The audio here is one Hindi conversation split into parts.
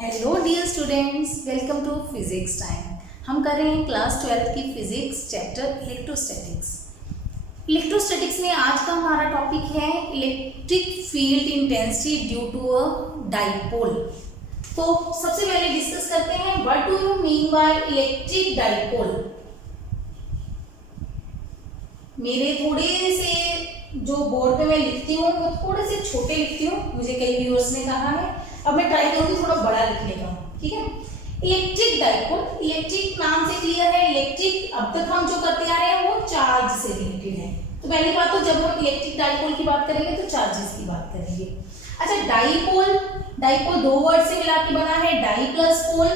Hello dear students, welcome to physics time. हम कर रहे हैं क्लास 12 की फिजिक्स चैप्टर इलेक्ट्रोस्टैटिक्स। इलेक्ट्रोस्टैटिक्स में आज का हमारा टॉपिक है electric field intensity due to a dipole. तो सबसे पहले डिस्कस करते हैं what do you mean by electric dipole. मेरे थोड़े से जो बोर्ड पे मैं लिखती हूँ वो थोड़े से छोटे लिखती हूँ, मुझे कई व्यूअर्स ने कहा है। अब मैं ट्राई करूंगी थोड़ा बड़ा लिखने का, ठीक है। इलेक्ट्रिक डाइपोल, इलेक्ट्रिक नाम से क्लियर है। इलेक्ट्रिक अब तक हम जो करते आ रहे हैं वो चार्ज से रिलेटेड है। तो पहली बात तो जब हम इलेक्ट्रिक डाइपोल की बात करेंगे तो चार्जेस की बात करेंगे। अच्छा, डाइपोल, डाइपोल दो वर्ड से मिला के बना है, डाई प्लस पोल।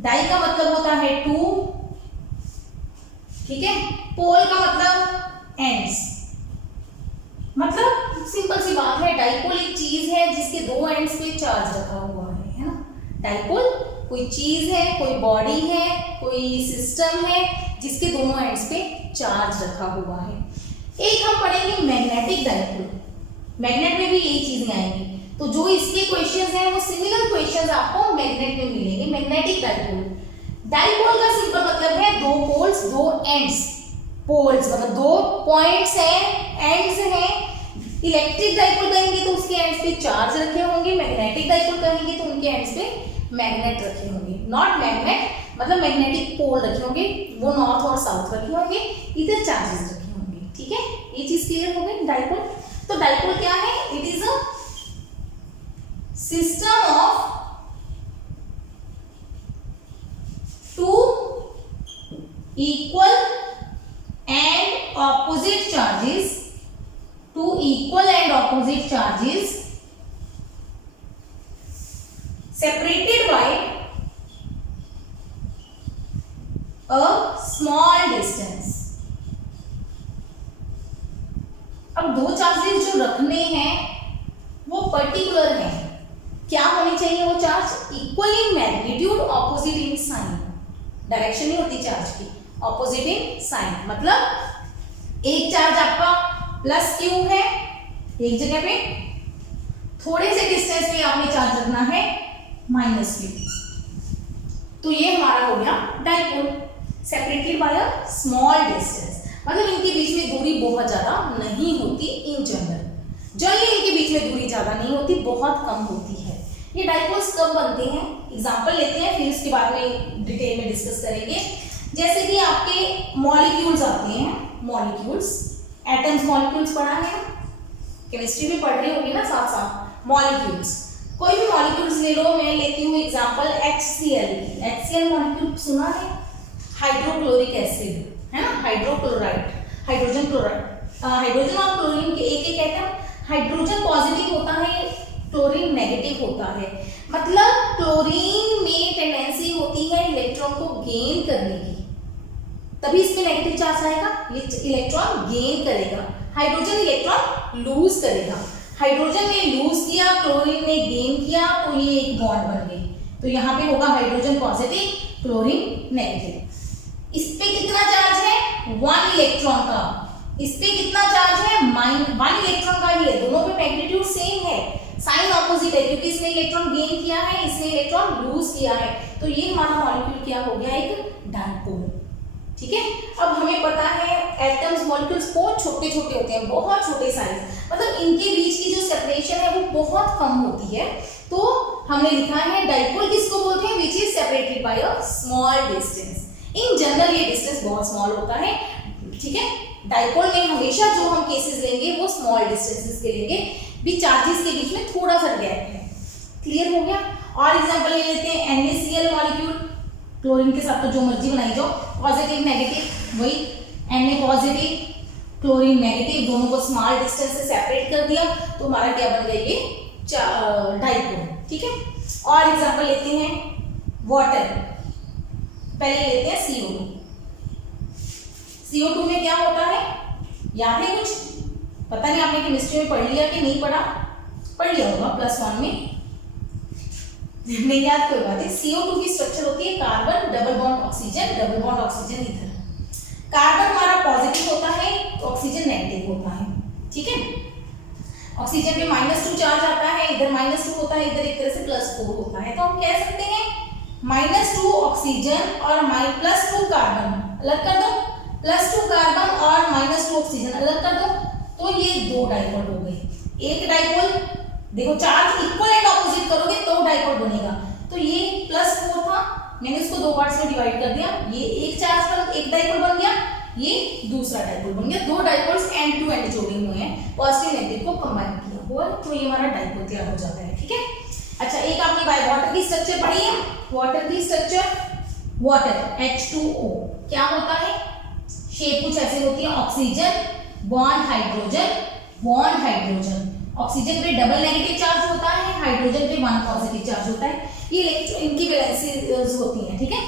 डाई का मतलब होता है टू, ठीक है। पोल का मतलब एंड्स। मतलब सिंपल सी बात है, डाइपोल एक चीज है जिसके दो एंड्स पे चार्ज रखा हुआ है ना। डाइपोल कोई चीज है, कोई बॉडी है, कोई सिस्टम है जिसके दोनों एंड्स पे चार्ज रखा हुआ है। एक हम पढ़ेंगे मैग्नेटिक डाइपोल। मैग्नेट में भी यही चीजें आएंगी, तो जो इसके क्वेश्चंस हैं वो सिमिलर क्वेश्चंस आपको मैग्नेट में मिलेंगे। मैग्नेटिक डाइपोल, डाइपोल का सिंपल मतलब है दो पोल्स, दो एंड्स। पोल्स मतलब दो पॉइंट्स हैं, एंड्स हैं। इलेक्ट्रिक डाइपोल कहेंगे तो उसके एंड्स पे चार्ज रखे होंगे, मैग्नेटिक डाइपोल कहेंगे तो उनके एंड्स पे मैग्नेट रखे होंगे। नॉट मैग्नेट मतलब मैग्नेटिक पोल रखे होंगे, वो नॉर्थ और साउथ रखे होंगे, इधर चार्जेस रखे होंगे, ठीक है। ये चीज क्लियर हो गई। डाइपोल, तो डाइपोल क्या है? It is a system of two equal and opposite charges, two equal and opposite charges separated by a small distance। अब दो चार्जेस जो रखने हैं वो पर्टिकुलर हैं। क्या होनी चाहिए वो charge? Equal in magnitude, opposite in sign. Direction नहीं होती चार्ज की, ऑपोजिट इन साइन। मतलब एक चार्ज आपका प्लस क्यू है एक जगह पे, थोड़े से डिस्टेंस पे आपने चार्ज रखना है माइनस क्यू। तो ये हमारा हो गया dipole, separated by a small distance. मतलब इनके बीच में दूरी बहुत ज्यादा नहीं होती इन जनरल। जनरली इनके बीच में दूरी ज्यादा नहीं होती, बहुत कम होती है। ये डाइपोल्स कब बनते हैं? एग्जांपल लेते हैं, फिर उसके बाद में डिटेल में डिस्कस करेंगे। जैसे कि आपके मॉलिक्यूल्स आते हैं, मॉलिक्यूल्स, एटम्स, मॉलिक्यूल्स पढ़ा है ना, केमिस्ट्री में पढ़ रही होगी ना साथ साथ। मॉलिक्यूल्स, कोई भी मॉलिक्यूल्स ले लो, मैं लेती हूँ एग्जांपल HCl की। HCl मॉलिक्यूल सुना है? हाइड्रोक्लोरिक एसिड है ना, हाइड्रोक्लोराइड, हाइड्रोजन क्लोराइड। हाइड्रोजन और क्लोरीन के एक एक एटम, हाइड्रोजन पॉजिटिव होता है, क्लोरीन नेगेटिव होता है। मतलब क्लोरीन में टेंडेंसी होती है इलेक्ट्रॉन को गेन करने की, तभी इसमें नेगेटिव चार्ज आएगा, ये इलेक्ट्रॉन गेन करेगा। हाइड्रोजन इलेक्ट्रॉन लूज करेगा। हाइड्रोजन ने लूज किया, क्लोरीन ने गेन किया, तो ये एक बॉन्ड बन गई। तो यहाँ पे होगा हाइड्रोजन पॉजिटिव, क्लोरीन नेगेटिव। इस पे कितना चार्ज है? 1 इलेक्ट्रॉन का। इस पे कितना चार्ज है? -1 इलेक्ट्रॉन का ही है। दोनों पे मैग्नीट्यूड सेम है, साइन ऑपोजिट है, क्योंकि इसने इलेक्ट्रॉन गेन किया है, इसने इलेक्ट्रॉन लूज किया है। तो ये हमारा मॉलिक्यूल क्या हो गया? एक डाइपोल, ठीक है। अब हमें पता है एटम्स, मॉलिक्यूल्स बहुत छोटे छोटे होते हैं, बहुत छोटे साइज, मतलब इनके बीच की जो सेपरेशन है वो बहुत कम होती है। तो हमने लिखा है डाइपोल किसको बोलते हैं? Which is separated by a small distance. In general ये डिस्टेंस बहुत स्मॉल होता है, ठीक है। डाइपोल में हमेशा जो हम केसेस लेंगे वो स्मॉल डिस्टेंसेस के लेंगे, भी चार्जेस के बीच में थोड़ा सा गैप है। क्लियर हो गया। और एग्जांपल ले लेते हैं NaCl मॉलिक्यूल, क्लोरीन के साथ तो जो मर्जी बनाई जाओ, पॉजिटिव नेगेटिव वही, Na पॉजिटिव, क्लोरीन नेगेटिव, दोनों को स्मॉल डिस्टेंस से सेपरेट कर दिया, तो हमारा क्या बन गया? ये डाइपोल, ठीक है। और एग्जांपल लेते हैं वाटर, पहले लेते हैं CO2। CO2 में क्या होता है? याद है कुछ? पता नहीं आपने केमिस्ट्री में पढ़ लिया कि नहीं पढ़ा? पढ़ लिया होगा +1 में, नहीं याद कोई बात है। CO2 की स्ट्रक्चर होती है carbon double bond oxygen, double bond oxygen इधर। कार्बन हमारा पॉजिटिव होता है, ऑक्सीजन नेगेटिव होता है, ठीक है। ऑक्सीजन पे -2 चार्ज आता है, इधर -2 होता है, इधर एक तरह से +4 होता है। तो हम कह सकते हैं -2 ऑक्सीजन और +2 कार्बन अलग कर दो, +2 कार्बन और -2 ऑक्सीजन अलग कर दो, तो ये 2 डाइपोल हो गए। एक डाइपोल देखो चार्ज इक्वल एंड ऑपोजिट करोगे तो डाइपोल बनेगा। तो ये +4 था, मैंने इसको 2 पार्ट्स में डिवाइड कर दिया, ये एक चार्ज पर एक डाइपोल बन गया, ये दूसरा डाइपोल बन गया। 2 डाइपोल्स एंड टू एंड जोड़े हुए हैं, पॉजिटिव नेगेटिव को कंबाइन किया हुआ, तो ये हमारा डाइपोल तैयार हो जाता है। ठीक है, अच्छा एक आपने वाटर की स्ट्रक्चर पढ़ी है, वाटर की स्ट्रक्चर, वाटर H2O क्या होता है, शेप कुछ ऐसे होती है, oxygen bond hydrogen, bond hydrogen, oxygen पे डबल नेगेटिव चार्ज होता है, हाइड्रोजन पे 1 पॉजिटिव चार्ज होता है। ये इनकी वैलेंसी होती है। ठीक है,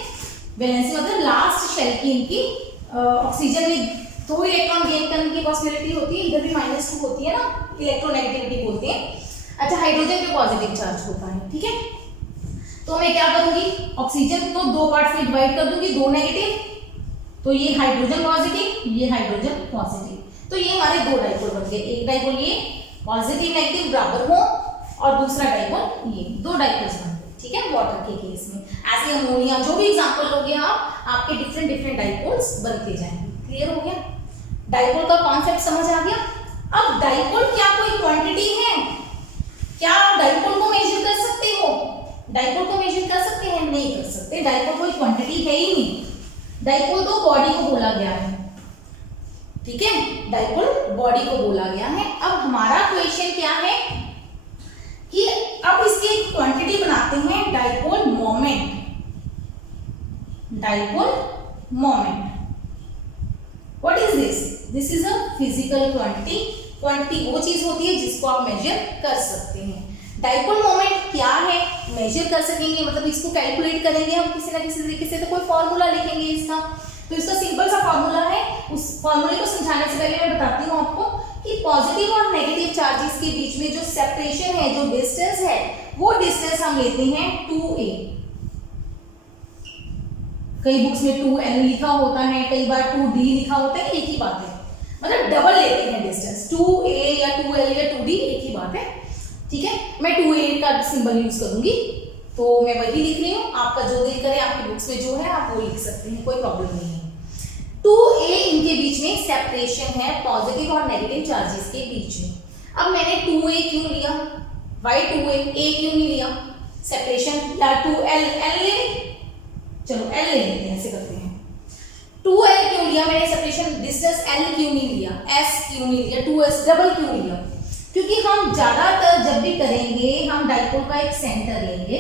वैलेंसी मतलब लास्ट शेल की इनकी ऑक्सीजन में 2 इलेक्ट्रॉन गेन करने की पॉसिबिलिटी होती है, इधर भी -2 होती है ना, इलेक्ट्रोनेगेटिविटी बोलते हैं। अच्छा हाइड्रोजन पे पॉजिटिव चार्ज होता है। ठीक है, तो मैं क्या करूंगी, ऑक्सीजन को 2 पार्ट्स में डिवाइड कर दूंगी, 2 नेगेटिव, तो ये हाइड्रोजन पॉजिटिव, ये हाइड्रोजन पॉजिटिव, तो ये हमारे 2 डाइपोल बन गए। एक डाइपोल ये पॉजिटिव नेगेटिव बराबर हो और दूसरा डाइपोल ये, 2 डाइपोल्स बन गए। ठीक है, वाटर के केस में ऐसे अमोनिया जो भी एग्जांपल लोगे आप, आपके डिफरेंट डाइपोल्स बनते जाएंगे। क्लियर हो गया, डाइपोल का कॉन्सेप्ट समझ आ गया। अब डाइपोल क्या कोई क्वांटिटी है, क्या आप डाइपोल को मेजर कर सकते हो, डाइपोल को मेजर कर सकते हैं, नहीं कर सकते, डाइपोल कोई क्वांटिटी है ही नहीं, डाइपोल तो बॉडी को बोला गया है। ठीक है, डाइपोल बॉडी को बोला गया है। अब हमारा क्वेश्चन क्या है कि अब इसकी क्वांटिटी बनाते हैं, dipole moment, dipole moment, what is this, this is a physical quantity, quantity वो चीज होती है जिसको आप मेजर कर सकते हैं। डाइपोल मोमेंट क्या है, मेजर कर सकेंगे, मतलब इसको कैलकुलेट करेंगे हम किसी ना किसी तरीके से, तो कोई फॉर्मूला लिखेंगे इसका, तो इसका सिंपल सा फॉर्मूला है। उस फॉर्मूले को समझाने से पहले मैं बताती हूँ आपको कि पॉजिटिव और नेगेटिव चार्जेस के बीच में जो सेपरेशन है, जो डिस्टेंस है, वो डिस्टेंस हम लेते हैं 2a। कई बुक्स में 2l लिखा होता है, कई बार 2d लिखा होता है, एक ही बात है, मतलब डबल लेते हैं डिस्टेंस, 2a या 2l या 2d एक ही बात है। ठीक है, मैं 2a का सिंबल यूज करूंगी, तो मैं वही लिख रही हूँ, आपका जो दिल करे आपकी बुक्स में जो है आप वो लिख सकते हैं, कोई प्रॉब्लम नहीं है। 2a इनके बीच में सेपरेशन है पॉजिटिव और नेगेटिव चार्जेस के बीच में। अब मैंने 2a क्यों लिया, वाई 2a, a क्यों नहीं लिया, सेपरेशन, या 2l, l ले, चलो l ले लेते हैं, ऐसे करते हैं। 2l क्यों लिया मैंने सेपरेशन, डिस्टेंस l क्यों नहीं लिया, s क्यों नहीं लिया, 2s डबल क्यों लिया, क्योंकि हम ज्यादातर जब भी करेंगे हम डाइपोल का एक सेंटर लेंगे,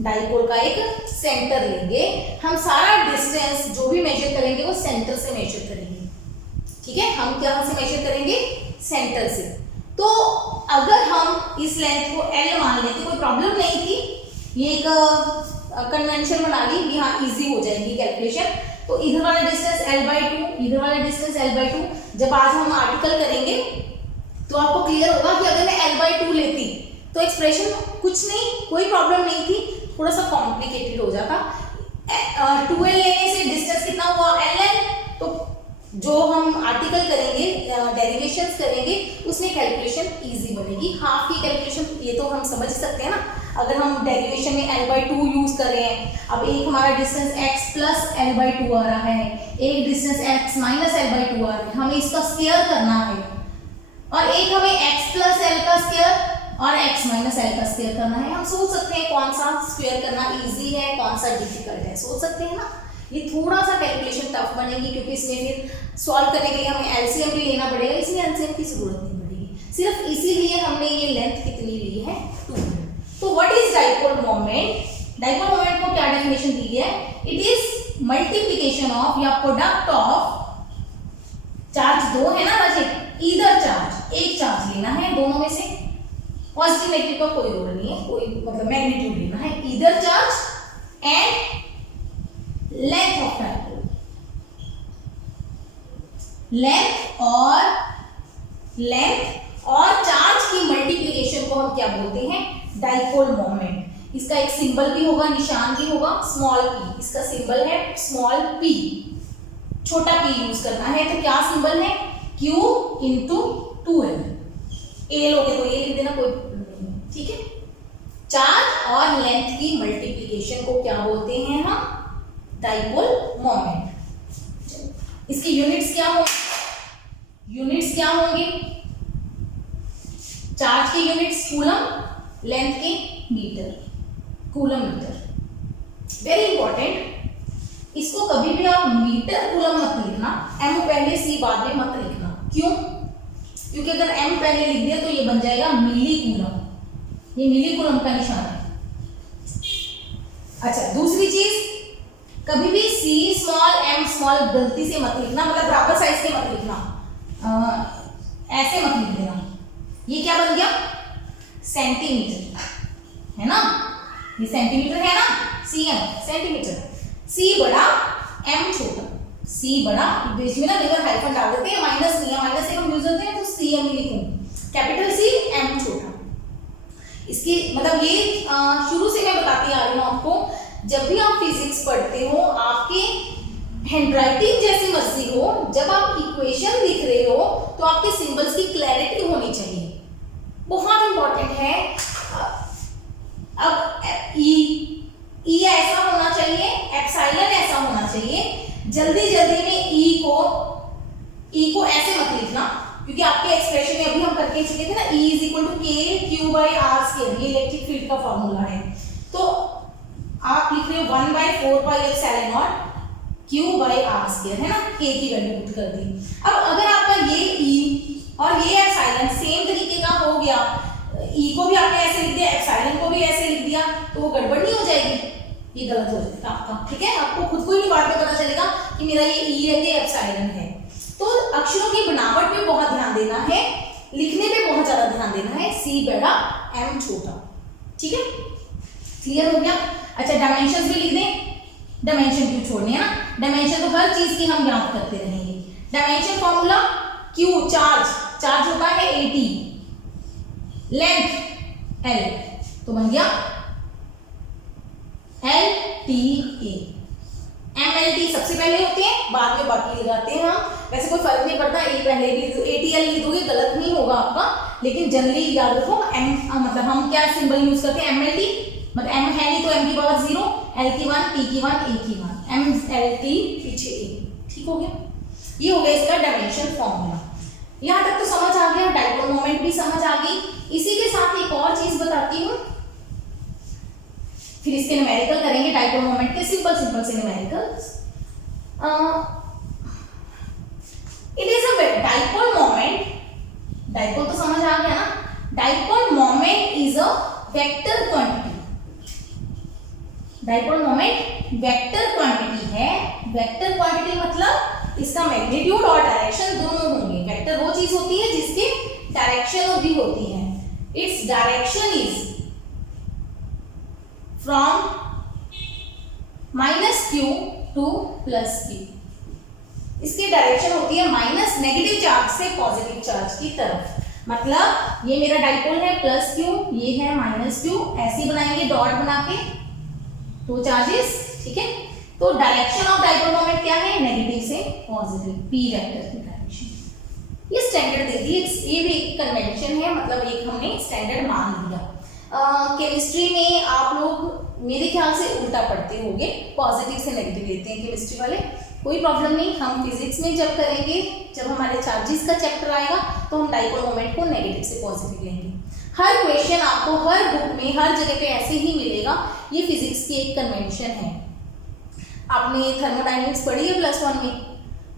डाइपोल का एक सेंटर लेंगे, हम सारा डिस्टेंस जो भी मेजर करेंगे वो सेंटर से मेजर करेंगे। ठीक है, हम कहां से मेजर करेंगे, सेंटर से। तो अगर हम इस लेंथ को l मान लेते, कोई प्रॉब्लम नहीं थी, ये एक कन्वेंशन बना ली, यहाँ इजी हो जाएगी कैलकुलेशन। तो इधर वाला डिस्टेंस l/2, इधर वाला डिस्टेंस l/2, जब आज हम आर्टिकल करेंगे तो आपको क्लियर होगा कि अगर मैं l/2 लेती तो एक्सप्रेशन कुछ नहीं, कोई प्रॉब्लम नहीं थी, थोड़ा सा कॉम्प्लिकेटेड हो जाता। 2l लेने से डिस्टेंस कितना हुआ, ln, तो जो हम आर्टिकल करेंगे, डेरिवेशंस करेंगे, उसमें कैलकुलेशन इजी बनेगी। हाफ की कैलकुलेशन ये तो हम समझ सकते हैं ना, अगर हम डेरिवेशन में l/2 यूज कर रहे हैं, अब एक हमारा डिस्टेंस x प्लस l/2 आ रहा है, एक डिस्टेंस x माइनस l/2 आ रहा है, हमें इसका स्क्वायर करना है, और एक हमें x प्लस l का स्क्वायर और x माइनस l का स्क्वायर करना है। हम सोच सकते हैं कौन सा स्क्वायर करना इजी है, कौन सा डिफिकल्ट है, सोच सकते हैं ना। ये थोड़ा सा कैलकुलेशन टफ बनेगी, क्योंकि इसमें फिर सॉल्व करने के लिए हमें एलसीएम भी लेना पड़ेगा, इसमें एलसीएम की जरूरत नहीं पड़ेगी, सिर्फ इसीलिए हमने ये लेंथ कितनी ली है, 2। तो what is dipole moment, dipole moment को क्या डेफिनेशन दी है, इट इज मल्टीप्लिकेशन ऑफ या प्रोडक्ट ऑफ, चार्ज 2 है ना राजेश, ईदर चार्ज, एक चार्ज लेना है दोनों में से, पॉजिटिव नेगेटिव का कोई रोल नहीं है, कोई मतलब मैग्नीट्यूड लेना है, either charge and length of dipole, length और चार्ज की मल्टीप्लिकेशन को हम क्या बोलते हैं, डाइपोल मोमेंट। इसका एक सिंबल भी होगा, निशान भी होगा, स्मॉल p, इसका सिंबल है स्मॉल p, छोटा p यूज करना है, तो क्या सिंबल है, q इंटू 2l, ए लोगे तो ए लिख देना, कोई प्रॉब्लम नहीं, ठीक है। चार्ज और लेंथ की मल्टीप्लिकेशन को क्या बोलते हैं हम? Dipole moment. इसकी यूनिट्स क्या हो, यूनिट्स क्या होंगे? चार्ज की यूनिट्स कूलम, लेंथ के metre, coulomb metre. Very important, इसको कभी भी आप मीटर कूलम मत लिखना, एम पहले सी बाद में मत लिखना। क्यों? क्योंकि अगर एम पहले लिख दिया तो ये बन जाएगा मिली कूलम, ये मिली कूलम का निशान है। अच्छा, दूसरी चीज, कभी भी सी स्मॉल एम स्मॉल गलती से मत लिखना, मतलब बराबर साइज के मत लिखना, ऐसे मत लिख देना। ये क्या बन गया? सेंटीमीटर, है ना, ये सेंटीमीटर है ना, सीएम सेंटीमीटर। सी बड़ा एम छोटा, सी बड़ा, बीच में ना रिवर हाइफन डाल देते हैं, माइनस नहीं है, माइनस से हम यूज करते हैं तो सीएम ही लिखूंगी, कैपिटल सी एम छोटा। इसकी मतलब ये शुरू से मैं बताती आ रही हूँ आपको, जब भी आप फिजिक्स पढ़ते हो, आपके हैंडराइटिंग जैसी मर्जी हो, जब आप इक्वेशन लिख रहे हो तो आपके सिंबल्स की क्लैरिटी होनी चाहिए, बहुत इंपॉर्टेंट है। अब ई ऐसा होना चाहिए, एप्सिलॉन ऐसा होना चाहिए। जल्दी जल्दी में ई को ऐसे मत लिखना, क्योंकि आपके एक्सप्रेशन में अभी हम करके चुके थे ना, E is equal to k q by r square, ये इलेक्ट्रिक फील्ड का फॉर्मूला है। तो आप लिख रहे हो 1/4 pi epsilon naught q by r square, है ना, के की वैल्यू पुट कर दी। अब अगर आपका ये ई और ये एप्सिलॉन सेम तरीके का हो गया, ई को भी आपने ऐसे लिख दिया, एप्सिलॉन को भी ऐसे लिख दिया, तो वो गड़बड़ नहीं हो जाएगी? ये गलत हो जाएगा आपका, ठीक है। आपको खुद को ही बाद में पता चलेगा कि मेरा ये ई है, ये एप्सिलॉन है। तो अक्षरों की बनावट पे बहुत ध्यान देना है, लिखने पे बहुत ज्यादा ध्यान देना है। सी बड़ा एम छोटा, ठीक है, क्लियर हो गया। अच्छा, डायमेंशंस भी लिख दें, डायमेंशन क्यों छोड़ने हैं ना, डायमेंशन तो हर चीज की हम याद करते रहेंगे। डायमेंशन फॉर्मूला क्यू, चार्ज होता है 80, लेंथ एल, तो बन गया एल टी ए। एमएलटी सबसे पहले होते हैं, बाद में बाकी लगाते हैं हम, वैसे कोई फर्क नहीं पड़ता, ए पहले भी एटीएल लिख दोगे गलत नहीं होगा आपका, लेकिन जनरली याद रखो एम, मतलब हम क्या सिंबल यूज करते हैं, एमएलटी, मतलब एम है नहीं तो एम की पावर 0, एल की 1, टी की 1, ए की 1, एम एल टी पीछे ए, ठीक हो गया। ये हो गया इसका डायमेंशन फॉर्मूला। यहाँ तक तो समझ आ गया, डाइपोल मोमेंट भी समझ आ गई। इसी के साथ एक और चीज बताती हूँ, फिर इसके न्यूमेरिकल करेंगे डाइपोल मोमेंट के, सिंपल से numericals. It is a dipole moment, dipole तो समझ आ गया ना, dipole moment is a vector quantity. Dipole moment vector quantity है। वेक्टर क्वांटिटी मतलब इसका मैग्नीट्यूड और डायरेक्शन दोनों होंगे। वेक्टर वो चीज होती है जिसके डायरेक्शन भी होती है। Its direction is from -q to +q। इसकी डायरेक्शन होती है माइनस नेगेटिव चार्ज से पॉजिटिव चार्ज की तरफ। मतलब ये मेरा डाइपोल है +q, ये है -q, ऐसे बनाएंगे डॉट बना के दो चार्जेस, ठीक है। तो डायरेक्शन ऑफ डाइपोल मोमेंट क्या है, नेगेटिव से पॉजिटिव, p वेक्टर की डायरेक्शन। ये स्टैंडर्ड दे दी, ये भी एक कन्वेंशन है, मतलब एक हमने स्टैंडर्ड मान लिया। केमिस्ट्री में आप लोग मेरे ख्याल से उल्टा पढ़ते होंगे, पॉजिटिव से नेगेटिव लेते हैं केमिस्ट्री वाले, कोई प्रॉब्लम नहीं। हम फिजिक्स में जब करेंगे, जब हमारे चार्जेस का चैप्टर आएगा तो हम डाइपोल मोमेंट को नेगेटिव से पॉजिटिव लेंगे। हर क्वेश्चन आपको हर बुक में हर जगह पे ऐसे ही मिलेगा, ये फिजिक्स की एक कन्वेंशन है। आपने थर्मोडायनेमिक्स पढ़ी है +1 में,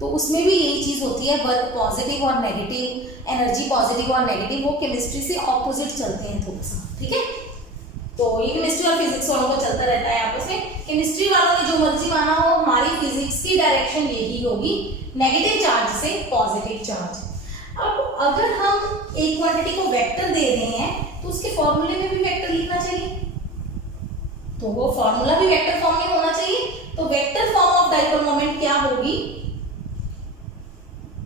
तो उसमें भी यही चीज होती है, वर्क पॉजिटिव और नेगेटिव, एनर्जी पॉजिटिव और नेगेटिव, वो केमिस्ट्री से ऑपोजिट चलते हैं थोड़ा सा, ठीक है। तो ये केमिस्ट्री और फिजिक्स वालों को चलता रहता है आपस में। केमिस्ट्री वालों ने जो मर्जी माना हो, हमारी फिजिक्स की डायरेक्शन यही होगी, नेगेटिव चार्ज से पॉजिटिव चार्ज। अब अगर हम एक क्वांटिटी को वेक्टर दे रहे हैं तो उसके फॉर्मूले में भी वेक्टर लिखना चाहिए, तो वो फॉर्मूला भी वेक्टर फॉर्म में होना चाहिए। तो vector form of dipole moment क्या होगी,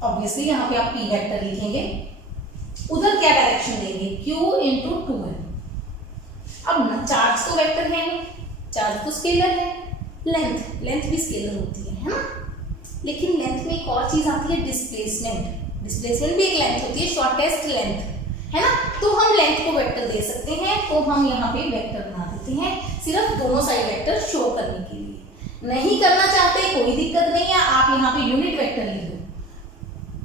ऑब्वियसली यहाँ पे आप p वेक्टर लिखेंगे, उधर क्या डायरेक्शन देंगे, q × 2l। अब चार्ज तो वेक्टर है नहीं, चार्ज तो स्केलर है, लेंथ भी स्केलर होती है ना। लेकिन लेंथ में एक और चीज आती है, डिस्प्लेसमेंट। डिस्प्लेसमेंट भी एक लेंथ होती है, शॉर्टेस्ट लेंथ। है ना। तो हम लेंथ को वेक्टर दे सकते हैं, तो हम यहाँ पे वेक्टर बना देते हैं सिर्फ दोनों साइड वेक्टर शो करने के लिए। नहीं करना चाहते कोई दिक्कत नहीं है, आप यहाँ पे यूनिट वेक्टर लिख दो,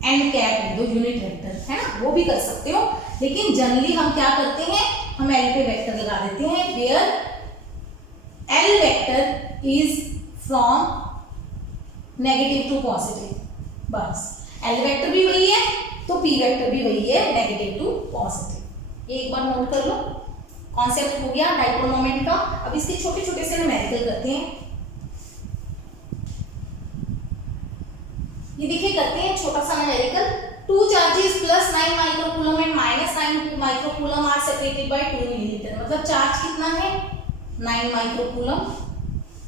एन कैप लिख दो यूनिट वेक्टर, है ना, वो भी कर सकते हो। लेकिन जनरली हम क्या करते हैं, हम एल पे वेक्टर लगा देते हैं, where L vector is from negative to positive. बस एल वेक्टर भी वही है तो पी वेक्टर भी वही है, नेगेटिव टू पॉजिटिव। ये एक बार नोट कर लो, कॉन्सेप्ट हो गया डाइपोल मोमेंट का। अब इसके छोटे छोटे से न्यूमेरिकल करते हैं। ये देखिए करते हैं छोटा सा numerical. 2 charges plus 9 microcoulomb and minus 9 microcoulomb are separated by 2 millimetre. मतलब चार्ज कितना है 9 माइक्रोकूलम,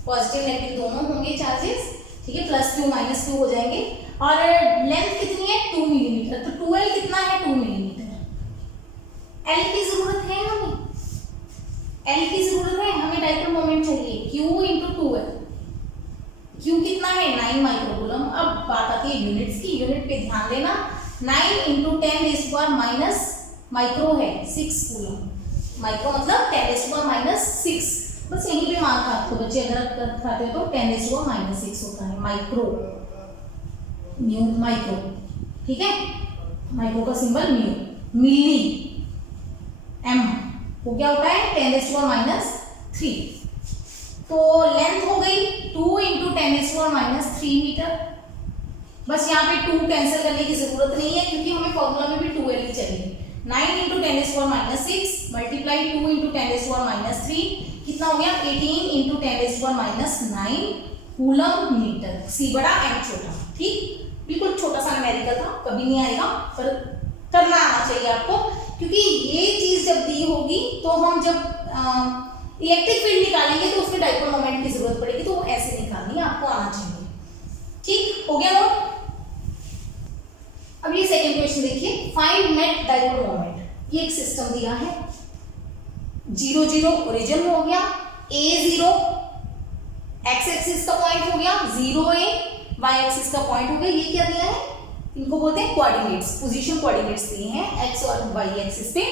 पॉजिटिव नेगेटिव दोनों होंगे चार्जेस, ठीक है, +2 -2 हो जाएंगे। और लेंथ कितनी है 2 मिलीमीटर, तो 2L कितना है 2 मिलीमीटर। L की जरूरत है हमें, L की जरूरत है हमें, डाइपोल मोमेंट चाहिए Q × 2L। Q कितना है 9 माइक्रोकूलम। अब बात आती है यूनिट्स की, यूनिट पे ध्यान देना। 9 × 10⁻⁻ माइक्रो है 6 कूलम। माइक्रो मतलब 10⁻⁻6। बस यहीं पे मार्क आपको बच्चे अगर खाते हो तो 10⁻⁻6 होता है माइक्रो, न्यू माइक्रो, ठीक है, माइक्रो का सिंबल म्यू। मिली एम वो क्या होता है 10⁻³ तो लेंथ हो गई 2 × 10⁻³ मीटर। बस यहाँ पे 2 कैंसिल करने की जरूरत नहीं है क्योंकि हमें फॉर्मूला में भी 2L ही चाहिए। 9 × 10⁻6 मल्टीप्लाई 2 × 10⁻³ कितना हो गया 18 × 10⁻9 कूलम मीटर। C बड़ा M छोटा, ठीक, बिल्कुल छोटा सा न्यूमेरिकल था, कभी नहीं आएगा पर करना आना चाहिए आपको, क्योंकि ये चीज जब दी होगी तो हम जब इलेक्ट्रिक फील्ड निकालेंगे तो उसमें डाइपोल मोमेंट की जरूरत पड़ेगी, तो ऐसे निकालनी है, आपको आना चाहिए। ठीक हो गया नोट। अब ये सेकंड क्वेश्चन देखिए, फाइंड नेट डाइपोल मोमेंट। ये एक सिस्टम दिया है, 0 0 ओरिजिन हो गया, A0 एक्स एक्सिस का पॉइंट हो गया, 0A वाई एक्सिस का पॉइंट हो गया। ये क्या दिया है, इनको बोलते हैं कोऑर्डिनेट्स, पोजीशन कोऑर्डिनेट्स दिए हैं एक्स और वाई एक्सिस पे।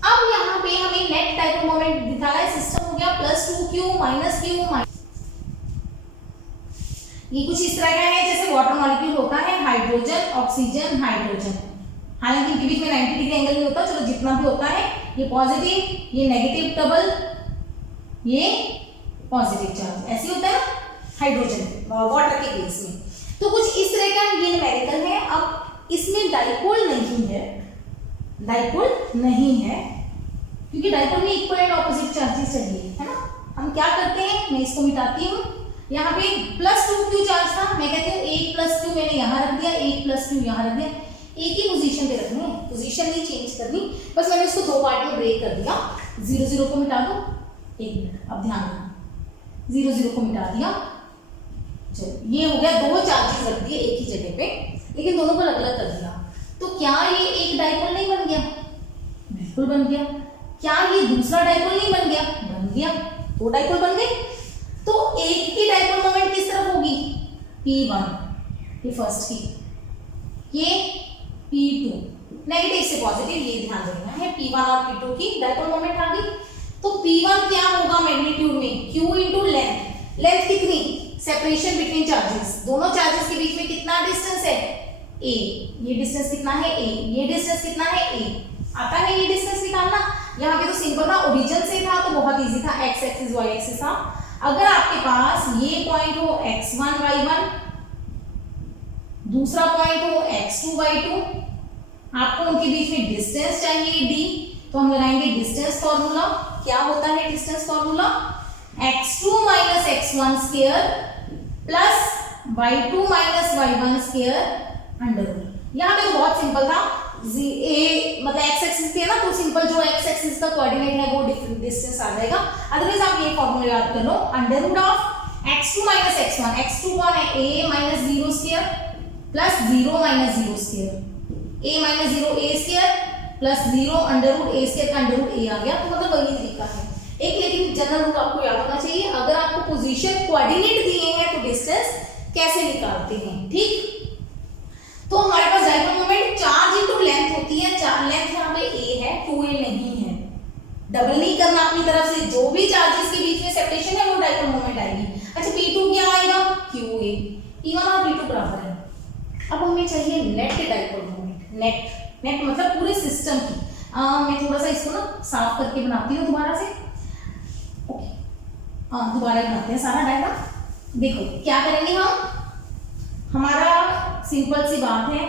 अब यहाँ पे हमें नेट डाइपोल मोमेंट दिखाना है, सिस्टम हो गया +2Q -Q। ये कुछ इस तरह का है जैसे वाटर मॉलिक्यूल होता है, हाइड्रोजन ऑक्सीजन हाइड्रोजन, हालांकि इनके बीच में 90 डिग्री एंगल नहीं होता, चलो जितना भी होता है, ये पॉजिटिव ये नेगेटिव डबल ये पॉजिटिव चार्ज, ऐसे होता है हाइड्रोजन वाटर के केस में। तो कुछ इस तरह का ये न्यूमेरिकल है। अब इसमें डाइपोल नहीं है, डाइपोल नहीं है क्योंकि डाइपोल में इक्वल एंड ऑपोजिट चार्जेस चाहिए, है ना। हम क्या करते हैं, मैं इसको मिटाती हूँ। यहाँ पे +2Q चार्ज था, मैं कहती हूँ 1 + Q मैंने यहाँ रख दिया, 1 + Q यहाँ रख दिया। एक ही पोजीशन पे रखनी है, पोजीशन नहीं चेंज करनी, बस मैंने इसको 2 पार्ट में ब्रेक कर दिया। 0 0 को मिटा दो, 1 मिनट, अब ध्यान देना, 0 0 को मिटा दिया। चलो ये हो गया, 2 चार्जेस रख दिए एक ही जगह पे, लेकिन दोनों को अलग अलग कर दिया। तो क्या ये एक डाइपोल नहीं बन गया, बिल्कुल बन गया। क्या ये दूसरा डाइपोल नहीं बन गया, बन गया, 2 डाइपोल बन गए। तो एक की डाइपोल मोमेंट किस तरफ होगी, P1, ये फर्स्ट की, ये P2, नेगेटिव से पॉजिटिव, ये ध्यान देना है। P1 और P2 की डाइपोल मोमेंट आ गई, तो P1 क्या होगा मैग्नीट्यूड में, Q × लेंथ। लेंथ कितनी, सेपरेशन बिटवीन चार्जेस, दोनों चार्जेस के बीच में कितना डिस्टेंस है A, ये डिस्टेंस कितना है A, ये डिस्टेंस कितना है A, आता है ये डिस्टेंस निकालना। यहाँ पे तो सिंपल था, ओरिजिन से था तो बहुत इजी था, x एक्सिस y एक्सिस था। अगर आपके पास ये पॉइंट हो x1 y1, दूसरा पॉइंट हो x2 y2, आपको उनके बीच में डिस्टेंस चाहिए d, तो हम लगाएंगे डिस्टेंस फॉर्मूला। क्या होता है distance formula, x2 - x1² plus y2 - y1² under root. यहाँ पे तो बहुत सिंपल था, a मतलब x एक्सिस पे है ना, तो सिंपल जो x एक्सिस का कोऑर्डिनेट है वो डिफरेंट डिस्टेंस आ जाएगा। अदरवाइज आप ये फॉर्मूला याद कर लो, under root of x2 - x1, x2 कौन है a - 0² plus 0 - 0², a - 0 a² plus 0 under root a² का अंडर रूट a आ गया। तो मतलब वही तरीका है एक, लेकिन जनरल रूट आपको याद होना चाहिए। अगर आपको पोजीशन कोऑर्डिनेट दिए हैं तो डिस्टेंस कैसे निकालते हैं, ठीक। तो हमारे पास dipole moment charge into length होती है। लेंथ यहाँ पे a है, 2a नहीं है। डबल नहीं करना अपनी तरफ से, जो भी चार्जेस के बीच में सेपरेशन है वो डाइपोल मोमेंट आएगी। अच्छा P2 क्या आएगा, QA। P1 और P2 बराबर है। अब हमें चाहिए नेट डाइपोल मोमेंट। नेट मतलब पूरे सिस्टम की। मैं थोड़ा सा इसको ना साफ करके बनाती हूँ दोबारा से। ओके, दोबारा बनाते हैं सारा डायग्राम। देखो क्या करेंगे हम, हमारा सिंपल सी बात है,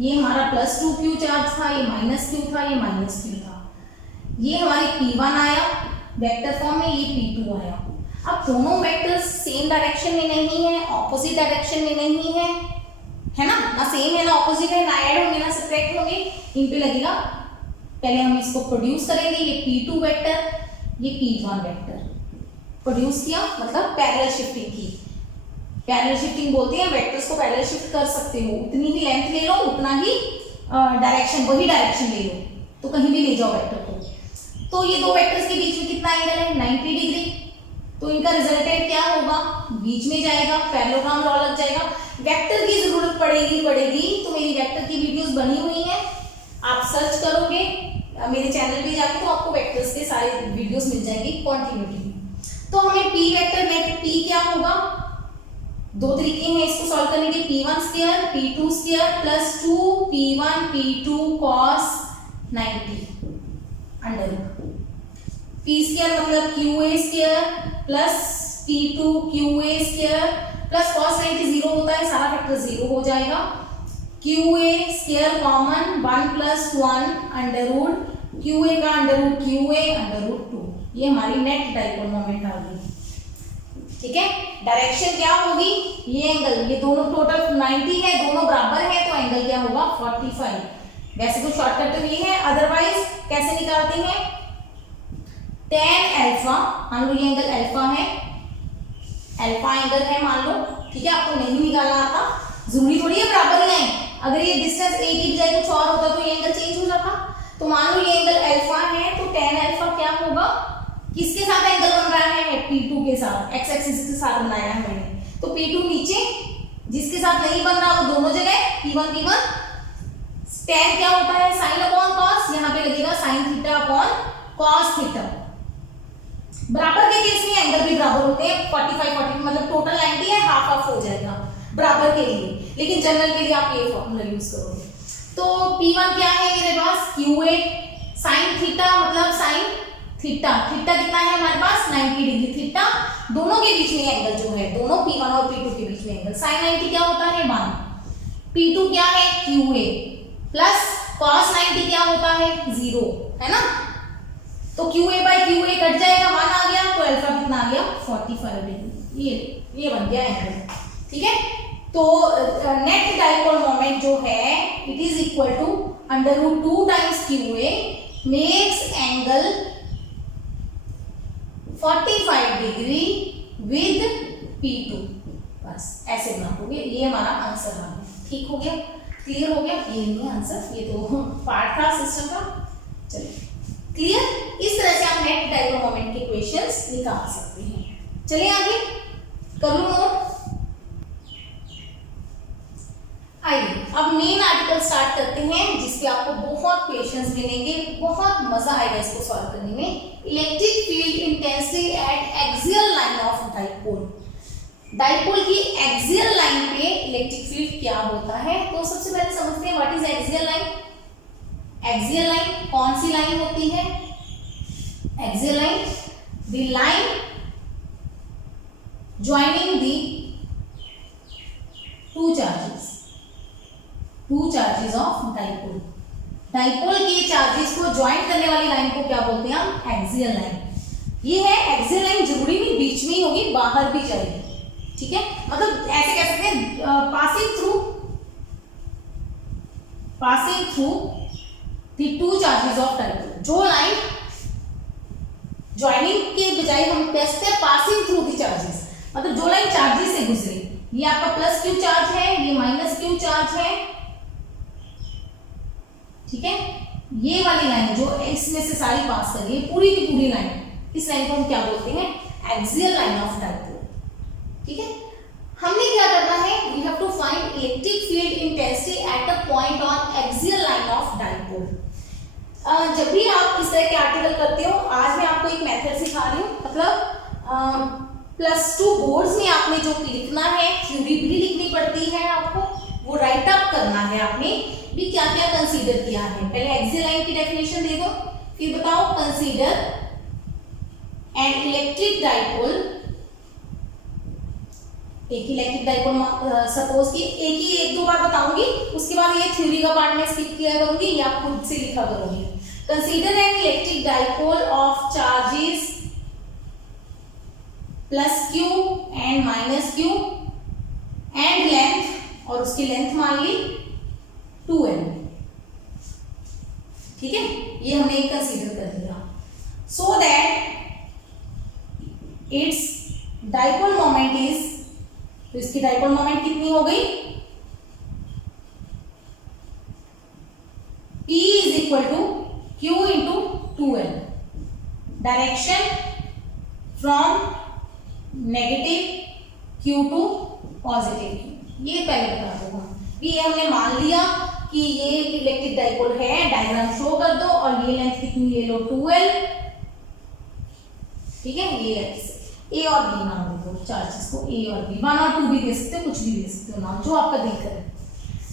ये हमारा +2q चार्ज था, ये -q था, ये -q था। ये हमारी P1 आया वेक्टर फॉर्म में, ये P2 आया। अब दोनों वेक्टर्स सेम डायरेक्शन में नहीं है, ऑपोजिट डायरेक्शन में नहीं है ना सेम है ना ऑपोजिट है, ना ऐड होंगे ना सब्ट्रैक्ट होंगे। इन पे लगेगा, पहले हम इसको प्रोड्यूस करेंगे। ये P2 वेक्टर, ये P1 वेक्टर प्रोड्यूस किया, मतलब पैरेलल शिफ्टिंग की। पैरेलल शिफ्टिंग बोलते हैं, वेक्टर्स को पैरेलल शिफ्ट कर सकते हो, उतनी ही लेंथ ले लो, उतना ही डायरेक्शन, वही डायरेक्शन ले लो, तो कहीं भी ले जाओ वेक्टर को। तो ये दो वेक्टर्स के बीच में कितना एंगल है, 90 डिग्री। तो इनका रिजल्टेंट क्या होगा, बीच में जाएगा, पैरेललोग्राम लॉ लग जाएगा। वेक्टर की जरूरत पड़ेगी तो मेरी वेक्टर की वीडियोस बनी हुई है, आप सर्च करोगे मेरे चैनल पे जाके तो आपको वेक्टर्स के सारे वीडियोस मिल जाएंगे कॉन्टिन्यूटी में। तो हमें P वेक्टर नेट P क्या होगा, दो तरीके हैं इसको सॉल्व करने के, P1 square P2 square plus 2P1 P2 cos 90 under P square मतलब QA square plus P2 QA square plus cos 90 0 होता है, सारा फैक्टर 0 हो जाएगा। QA square common 1 + 1 under root QA का under root QA under root 2। ये हमारी नेट डाइपोल मोमेंट आ गई। ठीक है, डायरेक्शन क्या होगी, ये एंगल, ये दोनों टोटल 90 है, दोनों बराबर है, तो एंगल क्या होगा 45। वैसे तो शॉर्टकट तो ये है, अदरवाइज कैसे निकालते हैं, tan अल्फा, मान लो ये एंगल अल्फा है, अल्फा एंगल है मान लो, ठीक है। आपको नहीं निकालना आता, जरूरी थोड़ी है बराबर ही आए, अगर ये डिस्टेंस a की बजाय कुछ और होता तो ये एंगल चेंज हो जाता। तो मान लो ये एंगल अल्फा है, तो tan अल्फा क्या होगा, किसके साथ एंगल बन रहा है, P2 के साथ, x एक्सिस के साथ बनाया है मैंने, तो P2 नीचे, जिसके साथ नहीं बन रहा वो दोनों जगह P1 tan क्या होता है, sin अपॉन cos, यहाँ पे लगेगा sin theta upon cos theta. बराबर के केस में एंगल भी बराबर होते हैं, 45 मतलब टोटल 90 है, हाफ हाफ हो जाएगा बराबर के लिए, लेकिन जनरल के लिए आप ये फॉर्मूला यूज करोगे। तो P1 क्या है मेरे पास, QA sin थीटा मतलब sin थीटा, थीटा कितना है हमारे पास 90 डिग्री, थीटा दोनों के बीच में एंगल जो है, दोनों P1 और P2 के बीच में एंगल, sin 90 क्या होता है 1, P2 क्या है QA प्लस cos 90 क्या होता है 0, है ना। तो QA by QA कट जाएगा, 1 आ गया, तो अल्फा कितना आ गया 45 डिग्री, ये बन गया एंगल। ठीक है, तो नेट डाइपोल मोमेंट जो है it is equal to √2 times QA makes angle 45 degree with P2। बस ऐसे बनाओगे, ये हमारा आंसर आ गया। ठीक हो गया, क्लियर हो गया, ये नहीं आंसर, ये तो पार्ट था सिस्टम का। चलिए क्लियर, इस तरह से आप नेट डाइपोल मोमेंट के क्वेश्चंस निकाल सकते हैं। चलिए आगे कर लो नोट। आइए अब मेन आर्टिकल स्टार्ट करते हैं, जिसपे आपको बहुत क्वेश्चंस मिलेंगे, बहुत मजा आएगा इसको सॉल्व करने में। Electric field intensity eight axial line of dipole. Dipole की एक्सियल लाइन पे इलेक्ट्रिक फील्ड क्या होता है, तो सबसे पहले समझते हैं what is axial line. Axial line कौन सी लाइन होती है, axial line the line joining the two charges of dipole. Dipole के चार्जेस को ज्वाइन करने वाली लाइन को क्या बोलते हैं हम, एक्सियल लाइन। ये है एक्सियल लाइन, जरूरी नहीं बीच में ही होगी, बाहर भी जाएगी। ठीक है, मतलब ऐसे कह सकते हैं passing through the two charges of dipole. जो लाइन ज्वाइनिंग के बजाय हम कहते हैं पासिंग थ्रू द चार्जेस, मतलब जो लाइन चार्जेस से गुजरे, ये आपका +q चार्ज है, ये -q चार्ज है। ठीक है, ये वाली लाइन जो इसमें से सारी पास कर रही है, पूरी की पूरी लाइन, इस लाइन को हम क्या बोलते हैं, एक्सियल लाइन ऑफ डाइपोल। ठीक है, हमने क्या करना है, we have to find electric field intensity at a point on axial line of dipole. जब भी आप इस तरह के आर्टिकल करते हो, आज मैं आपको एक मेथड सिखा रही हूँ, मतलब +2 बोर्ड्स में आपने जो लिखना है, थ्योरी भी लिखनी पड़ती है आपको, वो राइट अप करना है आपने भी क्या क्या कंसीडर किया है। पहले एक्सियल लाइन की डेफिनेशन दे दो, फिर बताओ कंसीडर एन इलेक्ट्रिक डाइपोल। एक इलेक्ट्रिक डाइपोल सपोज कि एक दो बार बताऊंगी, उसके बाद ये थ्योरी का पार्ट में स्किप किया करूंगी या खुद से लिखा करूंगी। Consider an electric dipole of charges +q and -q and length, और उसकी लेंथ मान ली 2n। ठीक है, ये हमने एक कंसीडर कर लिया। So that it's dipole moment is, तो इसकी डाइपोल मोमेंट कितनी हो गई, P = Q × 2n। Direction from negative Q to positive Q, ये पहले बता दो। ये हमने मान लिया कि ये इलेक्ट्रिक डाइपोल है, डायग्राम शो कर दो, और ये लेंथ कितनी ले लो 2l। ठीक है, ये A और B नाम दे दो चार्जेस को, A और B, 1 और 2 भी दे सकते हो, कुछ भी दे सकते हो नाम, जो आपका दिल करे।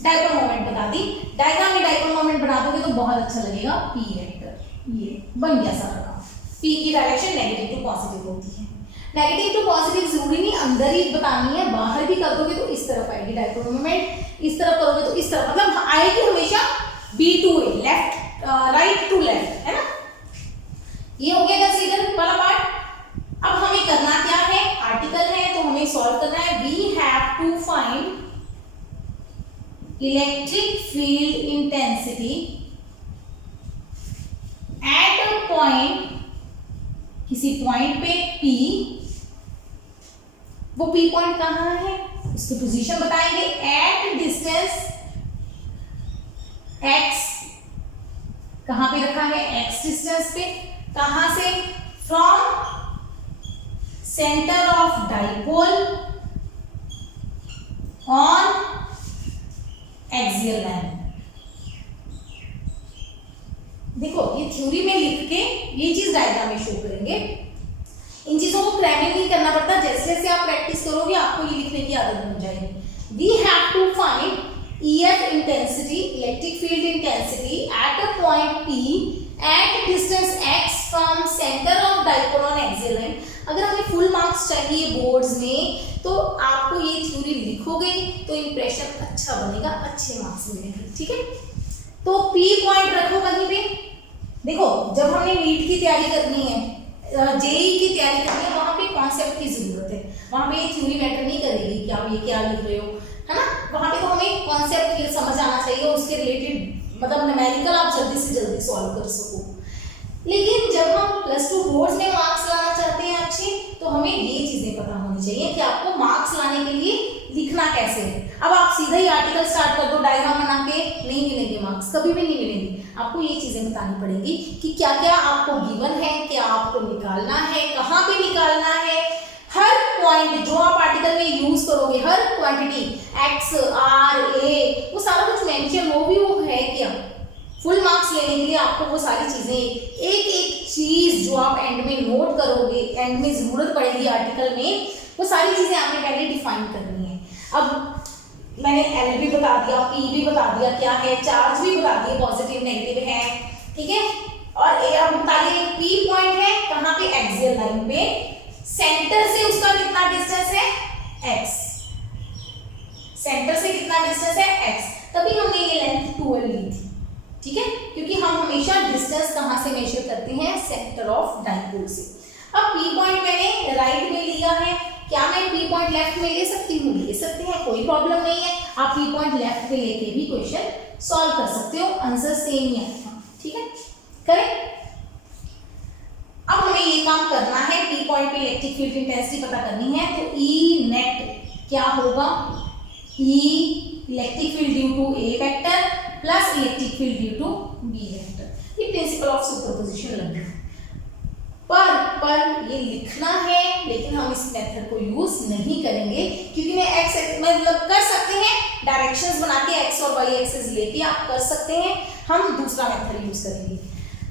डाइपोल मोमेंट बता दी, डायग्राम में डाइपोल मोमेंट बना दोगे तो बहुत अच्छा लगेगा। P वेक्टर, ये बन गया सारा काम। P की डायरेक्शन नेगेटिव टू पॉजिटिव होती है। नेगेटिव टू पॉजिटिव जरूरी नहीं अंदर ही बतानी है, बाहर भी कर दोगे तो इस तरफ आएगी डाइपोल मोमेंट, इस तरफ करोगे तो इस तरफ, मतलब आएगी हमेशा B to A, left right to left, है ना। ये हो गया कंसीडर वाला पार्ट। अब हमें करना क्या है, आर्टिकल है तो हमें सॉल्व करना है। We have to find electric field intensity at a point, किसी पॉइंट पे P, वो P पॉइंट कहां है, उसकी पोजीशन बताएंगे, एट डिस्टेंस x, कहां पे रखा है, x डिस्टेंस पे, कहां से, from centre of dipole on axial line. देखो ये थ्योरी में लिख के ये चीज डायग्राम में शो करेंगे। इन चीजों को क्रैमिंग नहीं करना पड़ता, जैसे जैसे आप प्रैक्टिस करोगे आपको ये लिखने की आदत बन जाएगी। We have to find EF intensity, electric field intensity at a point P at distance x from centre of dipole on axial line. अगर हमें फुल मार्क्स चाहिए बोर्ड्स में, तो आपको ये थ्योरी लिखोगे तो इंप्रेशन अच्छा बनेगा, अच्छे मार्क्स मिलेंगे। ठीक है, तो P पॉइंट रखो कहीं पे। देखो जब हमने नीट की तैयारी करनी है, जेई की तैयारी करनी है, वहां पे कॉन्सेप्ट की जरूरत है, वहां पे ये थ्योरी मैटर नहीं करेगी कि आप ये क्या लिख रहे हो, है ना। वहां पे तो हमें कॉन्सेप्ट समझ आना चाहिए, उसके रिलेटेड मतलब न्यूमेरिकल आप जल्दी से जल्दी सॉल्व कर सको। लेकिन जब हम +2 बोर्ड्स में मार्क्स लाना चाहते हैं अच्छे, तो हमें ये चीजें पता होनी चाहिए कि आपको मार्क्स लाने के लिए लिखना कैसे है। अब आप सीधा ही आर्टिकल स्टार्ट कर दो डायग्राम बना के, नहीं मिलेंगे मार्क्स, कभी भी नहीं मिलेंगे। आपको ये चीजें बतानी पड़ेगी कि क्या क्या आपको गिवन है, क्या आपको निकालना है, कहाँ पे निकालना है। हर पॉइंट जो आप आर्टिकल में यूज करोगे, हर क्वांटिटी x, r, a, वो सारा कुछ मेंशन वो है क्या। फुल मार्क्स लेने के लिए आपको वो सारी चीजें, एक एक चीज जो आप एंड में नोट करोगे, एंड में जरूरत पड़ेगी आर्टिकल में, वो सारी चीजें आपने पहले डिफाइन करनी है। अब मैंने L भी बता दिया, P भी बता दिया क्या है, चार्ज भी बता दिए पॉजिटिव नेगेटिव है, ठीक है। और अब बताइए P पॉइंट है कहाँ पे, एक्सियल लाइन पे, सेंटर से उसका कितना डिस्टेंस है, x, सेंटर से कितना डिस्टेंस है, x, तभी हमने ये लेंथ 2l ली थी। ठीक है, क्योंकि हम हमेशा डिस्टेंस कहां से मेजर करते हैं, सेंटर ऑफ डाइपोल से। अब P पॉइंट मैंने राइट में लिया है, क्या मैं P पॉइंट लेफ्ट में ले सकती हूँ, ले सकते हैं, कोई प्रॉब्लम नहीं है। आप P पॉइंट लेफ्ट में लेके भी क्वेश्चन सॉल्व कर सकते हो, आंसर सेम ही आएगा। ठीक है, करें। अब हमें ये काम करना है, P पॉइंट पे इलेक्ट्रिक फील्ड इंटेंसिटी पता करनी है, तो E नेट क्या होगा, E electric field due to A vector plus electric field due to B vector. ये प्रिंसिपल ऑफ सुपरपोजिशन लग गया। पर पर ये लिखना है, लेकिन हम इस मेथड को यूज नहीं करेंगे क्योंकि मैं एक्स मतलब कर सकते हैं डायरेक्शंस बना के एक्स और वाई एक्सिस लेके आप कर सकते हैं, हम दूसरा मेथड यूज करेंगे।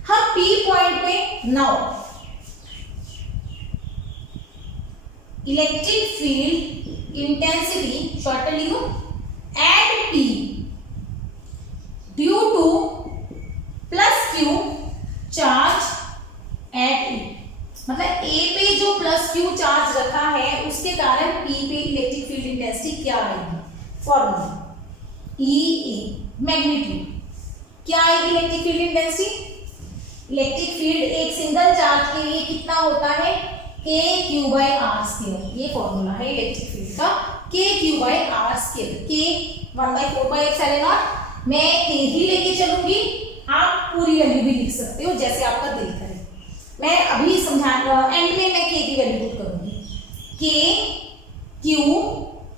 हम पी पॉइंट पे now electric field intensity short लिखो at P due to plus Q charge at E, मतलब ए पे जो प्लस क्यू चार्ज रखा है उसके कारण पी पे इलेक्ट्रिक फील्ड इंटेंसिटी क्या आएगी, फॉर्मूला ई ए मैग्नीट्यूड क्या आएगी electric field intensity. Electric field एक सिंगल चार्ज के लिए कितना होता है, k q by r square, ये फॉर्मूला है इलेक्ट्रिक फील्ड का, के क्यू बाई आर स्क्वायर, के 1/4πε0। मैं के ही लेके चलूंगी, आप पूरी वैल्यू भी लिख सकते हो जैसे आपका दिल करे। मैं अभी समझा एंड में मैं के की वैल्यू पुट करूंगी, k q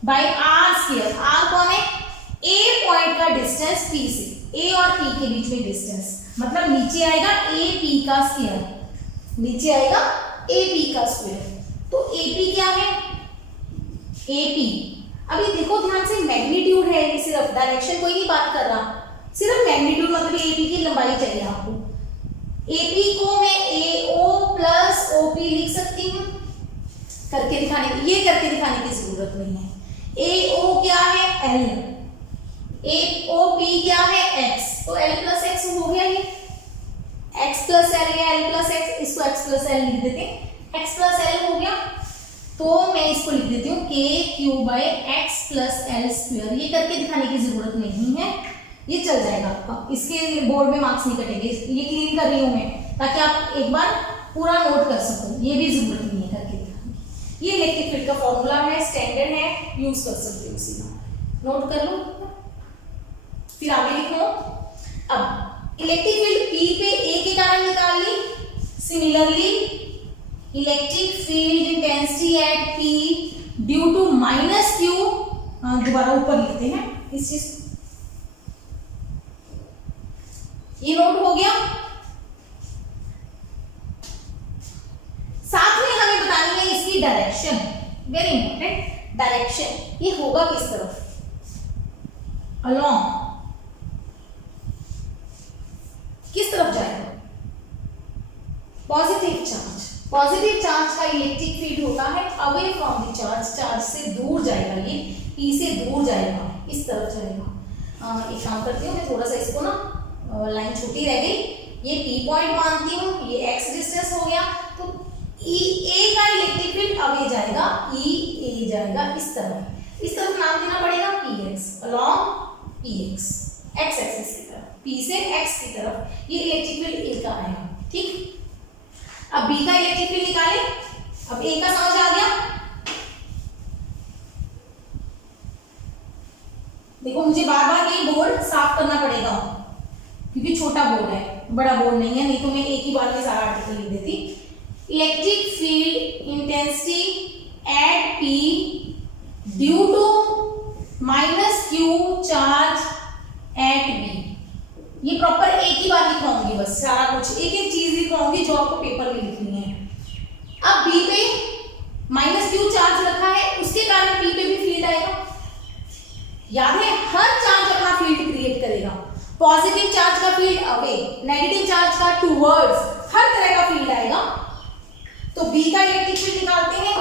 by r square. R कौन है, ए पॉइंट का डिस्टेंस पी से, ए और पी के बीच में डिस्टेंस, मतलब नीचे आएगा ए पी का स्क्वायर, नीचे आएगा ए पी का स्क्वायर। तो ए पी क्या है, ए पी, अभी देखो ध्यान से मैग्नीट्यूड है, ये सिर्फ डायरेक्शन कोई नहीं बात कर रहा, सिर्फ मैग्नीट्यूड मतलब ए पी की लंबाई चाहिए आपको। ए पी को मैं ए ओ प्लस ओ पी लिख सकती हूँ, करके दिखाने की, ये करके दिखाने की जरूरत नहीं है। ए ओ क्या है एल, ए ओ पी क्या है एक्स, तो एल प्लस एक्स हो गया, ये एक्स प्लस एल या एल प्लस एक्स, इसको एक्स प्लस एल लिख देते हैं, एक्स प्लस एल हो गया। तो मैं इसको लिख देती हूँ के q by x plus L square, ये करके दिखाने की जरूरत नहीं है, ये चल जाएगा आपका, इसके बोर्ड में मार्क्स नहीं कटेंगे, ये क्लीन कर रही हूँ मैं ताकि आप एक बार पूरा नोट कर सको, ये भी जरूरत नहीं है करके दिखाने। ये इलेक्ट्रिक फील्ड का फॉर्मूला है, स्टैंडर्ड है, यूज कर सकते हो सीधा, नोट कर लो। फिर आगे लिखो, अब इलेक्ट्रिक फील्ड पी पे ए के कारण निकाल ली, similarly electric field intensity at P due to minus Q, दोबारा ऊपर लिखते हैं इस चीज, ये नोट हो गया। साथ में हमें बतानी है इसकी डायरेक्शन, वेरी इंपॉर्टेंट, डायरेक्शन ये होगा किस तरफ, अलोंग, किस तरफ जाएगा, पॉजिटिव चार्ज। पॉजिटिव चार्ज का इलेक्ट्रिक फील्ड होता है away from the charge, charge से दूर जाएगा, ये पी से दूर जाएगा, इस तरफ जाएगा। एक काम करती हूँ मैं, थोड़ा सा इसको ना लाइन छोटी रह गई, ये पी पॉइंट मानती हूँ, ये एक्स डिस्टेंस हो गया, तो ई ए का इलेक्ट्रिक फील्ड अवे जाएगा, ई ए जाएगा इस तरफ नाम देना पड़ेगा P x, along P x, x axis की तरफ, पी से एक्स की तरफ, ये इलेक्ट्रिक फील्ड ए का आएगा, ठीक। अब बी का इलेक्ट्रिक फील्ड निकाले, अब ए का समझ आ गया। देखो मुझे बार बार ये बोर्ड साफ करना पड़ेगा क्योंकि छोटा बोर्ड है, बड़ा बोर्ड नहीं है, नहीं तो मैं एक ही बार में सारा आर्टिकल लिख देती। Electric field intensity at P due to minus q charge at B, ये प्रॉपर एक ही बार लिखवाऊंगी, बस सारा कुछ एक एक चीज लिखवाऊंगी जो आपको पेपर में लिखनी है। अब बी पे माइनस क्यू चार्ज रखा है, उसके कारण पी पे भी फील्ड आएगा, याद है हर चार्ज अपना फील्ड क्रिएट करेगा, पॉजिटिव चार्ज का फील्ड अवे, नेगेटिव चार्ज का टूवर्ड्स, हर तरह का फील्ड आएगा। तो बी का इलेक्ट्रिक फील्ड निकालते हैं,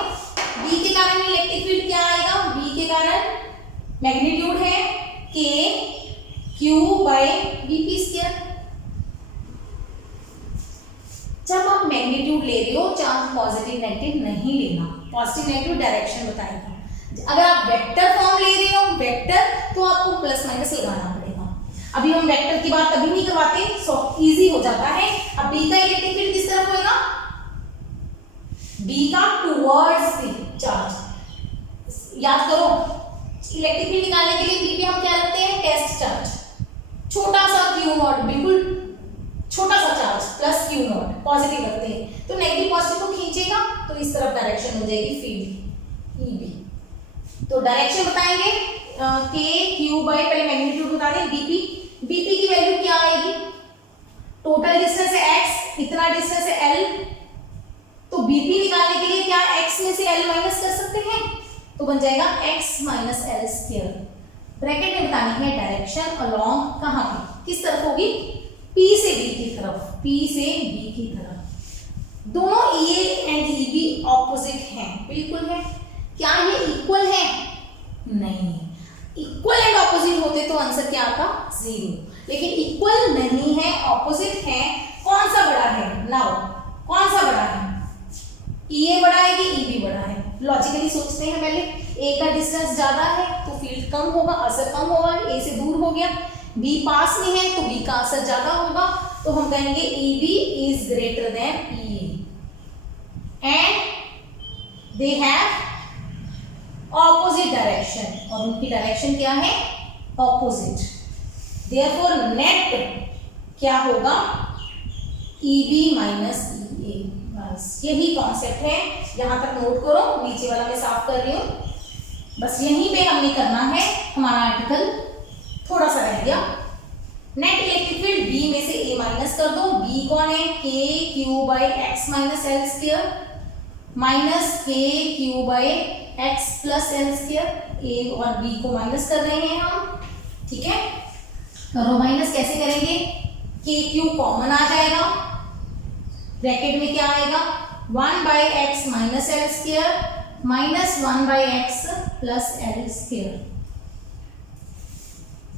बी के कारण इलेक्ट्रिक फील्ड क्या आएगा, बी के कारण मैग्नीट्यूड है k q by B P square. जब आप मैग्नीट्यूड ले रहे हो, चार्ज पॉजिटिव नेगेटिव नहीं लेना, पॉजिटिव नेगेटिव डायरेक्शन बताएगा। अगर आप वेक्टर फॉर्म ले रहे हो वेक्टर, तो आपको प्लस माइनस लगाना पड़ेगा। अभी हम वेक्टर की बात अभी नहीं करवाते, सो इजी हो जाता है। अब बी का इलेक्ट्रिक फील्ड किस तरफ होगा, बी का टुवर्ड्स द चार्ज। याद करो इलेक्ट्रिक फील्ड निकालने के लिए बी पे हम क्या रखते हैं, टेस्ट चार्ज, छोटा सा क्यू नॉट, बिल्कुल छोटा सा charge plus Q not, positive रखते हैं, तो नेगेटिव पॉजिटिव को खींचेगा तो इस तरफ डायरेक्शन हो जाएगी फील्ड ई बी। तो डायरेक्शन बताएंगे के क्यू बाई, पहले मैग्नीट्यूड बता दें, बीपी, बीपी की वैल्यू क्या आएगी, टोटल डिस्टेंस है एक्स, इतना डिस्टेंस है एल, तो बीपी निकालने के लिए क्या x में से l माइनस कर सकते हैं, तो बन जाएगा x minus L square. Bracket में बतानी है डायरेक्शन अलोंग कहाँ पे, किस तरफ होगी, P से B की तरफ, P से B की तरफ। दोनों EA एंड EB ऑपोजिट हैं, बिल्कुल है। क्या ये इक्वल है, नहीं। इक्वल एंड ऑपोजिट होते तो आंसर क्या आता, 0। लेकिन इक्वल नहीं है, ऑपोजिट है। कौन सा बड़ा है, नाउ कौन सा बड़ा है, EA बड़ा है कि EB बड़ा है। लॉजिकली सोचते हैं पहले, A का डिस्टेंस ज्यादा है तो फील्ड कम होगा, असर कम होगा, A से दूर हो गया। B पास में है तो B का असर ज्यादा होगा, तो हम कहेंगे EB is greater than EA and they have opposite direction, और उनकी डायरेक्शन क्या है, ऑपोजिट। देयरफॉर नेट क्या होगा, EB माइनस EA। बस यही कॉन्सेप्ट है, यहां तक नोट करो, नीचे वाला मैं साफ कर रही हूं। बस यहीं पे हमने करना है, हमारा आर्टिकल थोड़ा सा रह गया। नेट इलेक्ट्रिक फील्ड B में से A माइनस कर दो। B कौन है, k Q by x minus L square minus k Q by x plus L square. A और B को माइनस कर रहे हैं हम, ठीक है। करो माइनस, कैसे करेंगे, k क्यू कॉमन आ जाएगा, ब्रैकेट में क्या आएगा, 1 by x minus L square minus 1 by x plus L square.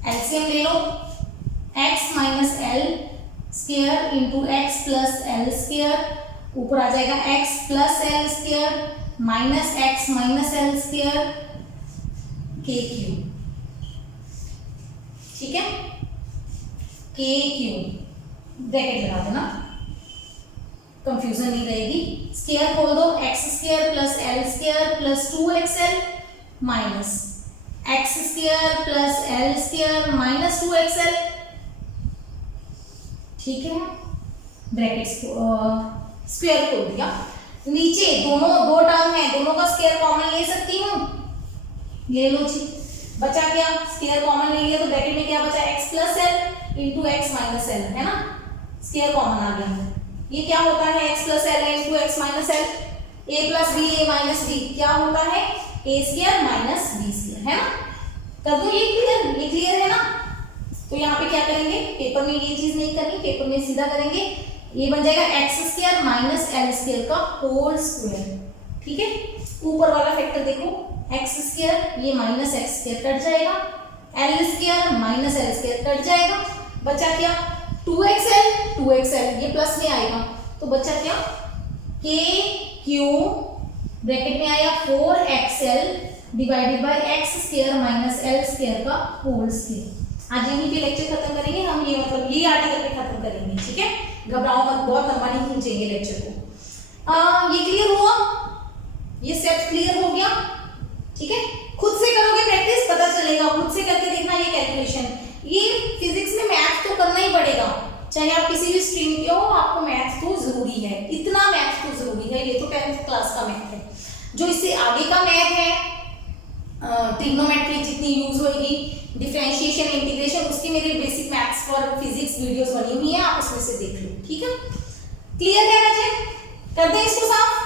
LCM ले लो, x minus L square into x plus L square, ऊपर आ जाएगा x plus L square minus x minus L square के क्यू, ठीक है। के क्यू ब्रैकेट लगा देना, कंफ्यूजन नहीं रहेगी। स्क्वायर खोल दो, x square plus L square plus 2xl minus x square plus L square minus 2xl, ठीक है। ब्रैकेट स्क्वायर खोल दिया। नीचे दोनों दो टर्म है, दोनों का स्क्वायर कॉमन ले सकती हूँ, ले लो जी। बचा क्या, स्क्वायर कॉमन ले लिया तो ब्रैकेट में क्या बचा, x plus L into x minus L, है ना, स्क्वायर कॉमन आ गया। ये क्या होता है, x plus L into x minus L, a plus B A minus B क्या होता है, a square minus B square, है ना। कर दो ये क्लियर, ये क्लियर है ना। तो यहाँ पे क्या करेंगे, पेपर में ये चीज नहीं करनी, पेपर में सीधा करेंगे। ये बन जाएगा x square minus L square का होल स्क्वायर, ठीक है। ऊपर वाला फैक्टर देखो, एक्स स्क्वायर ये माइनस एक्स स्क्वायर कट जाएगा, L square minus L square cut जाएगा, बचा क्या 2xl ये प्लस में आएगा, तो बचा क्या k क्यू ब्रैकेट में आया 4xl divided by x square minus L square का होल स्क्वायर। आज यहीं पे लेक्चर खत्म करेंगे हम, ये मतलब ये आर्टिकल पे खत्म करेंगे, ठीक है। घबराओ मत, बहुत लंबा नहीं खींचेंगे लेक्चर को। ये क्लियर हुआ, ये सेट क्लियर हो गया, ठीक है। खुद से करोगे प्रैक्टिस, पता चलेगा, खुद से करके देखना ये कैलकुलेशन। ये फिजिक्स में मैथ तो करना ही पड़ेगा, चाहे आप किसी भी स्ट्रीम के हो, आपको मैथ तो जरूरी है, इतना मैथ तो जरूरी है। ये तो 10th क्लास का मैथ है। जो इससे आगे का मैथ है, ट्रिग्नोमेट्री जितनी यूज होगी, डिफरेंशिएशन, इंटीग्रेशन, उसकी मेरे basic maths for physics videos बनी हुई है, आप उसमें से देख लो, ठीक है। क्लियर है बच्चे, कर दें इसको साफ।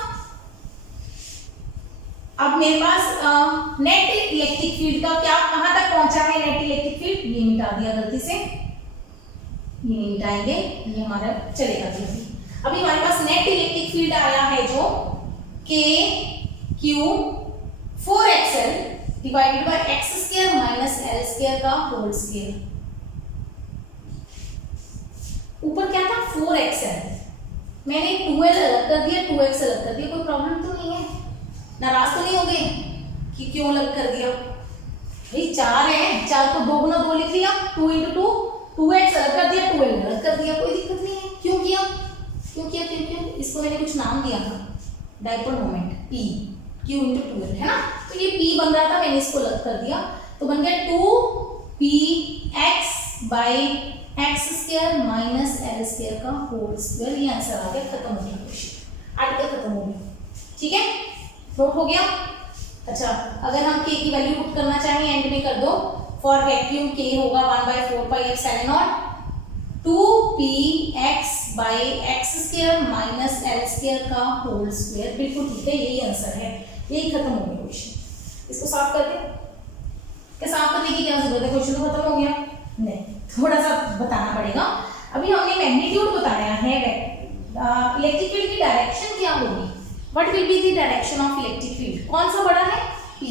अब मेरे पास नेट इलेक्ट्रिक फील्ड का क्या, कहां तक पहुंचा है नेट इलेक्ट्रिक फील्ड, ये मिटा दिया गलती से, ये नहीं मिटाएंगे, ये हमारा चलेगा जल्दी। अभी हमारे पास नेट इलेक्ट्रिक फील्ड आया है जो k q 4xl divided by x square minus L square का होल स्क्वायर। ऊपर क्या था 4xl, मैंने 2l अलग कर दिया, 2x अलग कर दिया, कोई प्रॉब्लम तो नहीं है, नाराज तो नहीं हो गए कि क्यों अलग कर दिया। भाई 4 है, 4 को 2 गुना 2 लिख दिया, 2 × 2, 2x अलग कर दिया, 2l अलग कर दिया, कोई दिक्कत नहीं है। क्यों किया, क्यों किया, क्यों क्यों, इसको मैंने कुछ नाम दिया था, dipole moment P, Q × 2l, है ना। तो ये P बन रहा था, मैंने इसको अलग कर दिया, तो बन गया 2px by x square minus L square का होल स्क्वायर। ये आंसर आ गया, खत्म हो गया क्वेश्चन, आर्टिकल खत्म हो गया, ठीक है। नोट हो गया। अच्छा, अगर हम k की वैल्यू पुट करना चाहें एंड में कर दो, फॉर वैक्यूम k होगा 1/4 pi epsilon not, 2px/x² minus l² का होल स्क्वायर। बिल्कुल ठीक है, यही आंसर है, यही खत्म हो गया क्वेश्चन। इसको साफ कर दे, क्या साफ करने की क्या जरूरत है, क्वेश्चन तो खत्म हो गया। नहीं, थोड़ा सा बताना पड़ेगा। अभी हमने मैग्नीट्यूड बताया है, इलेक्ट्रिक फील्ड की डायरेक्शन क्या होगी, what will be the direction of electric field. कौन सा बड़ा है, P,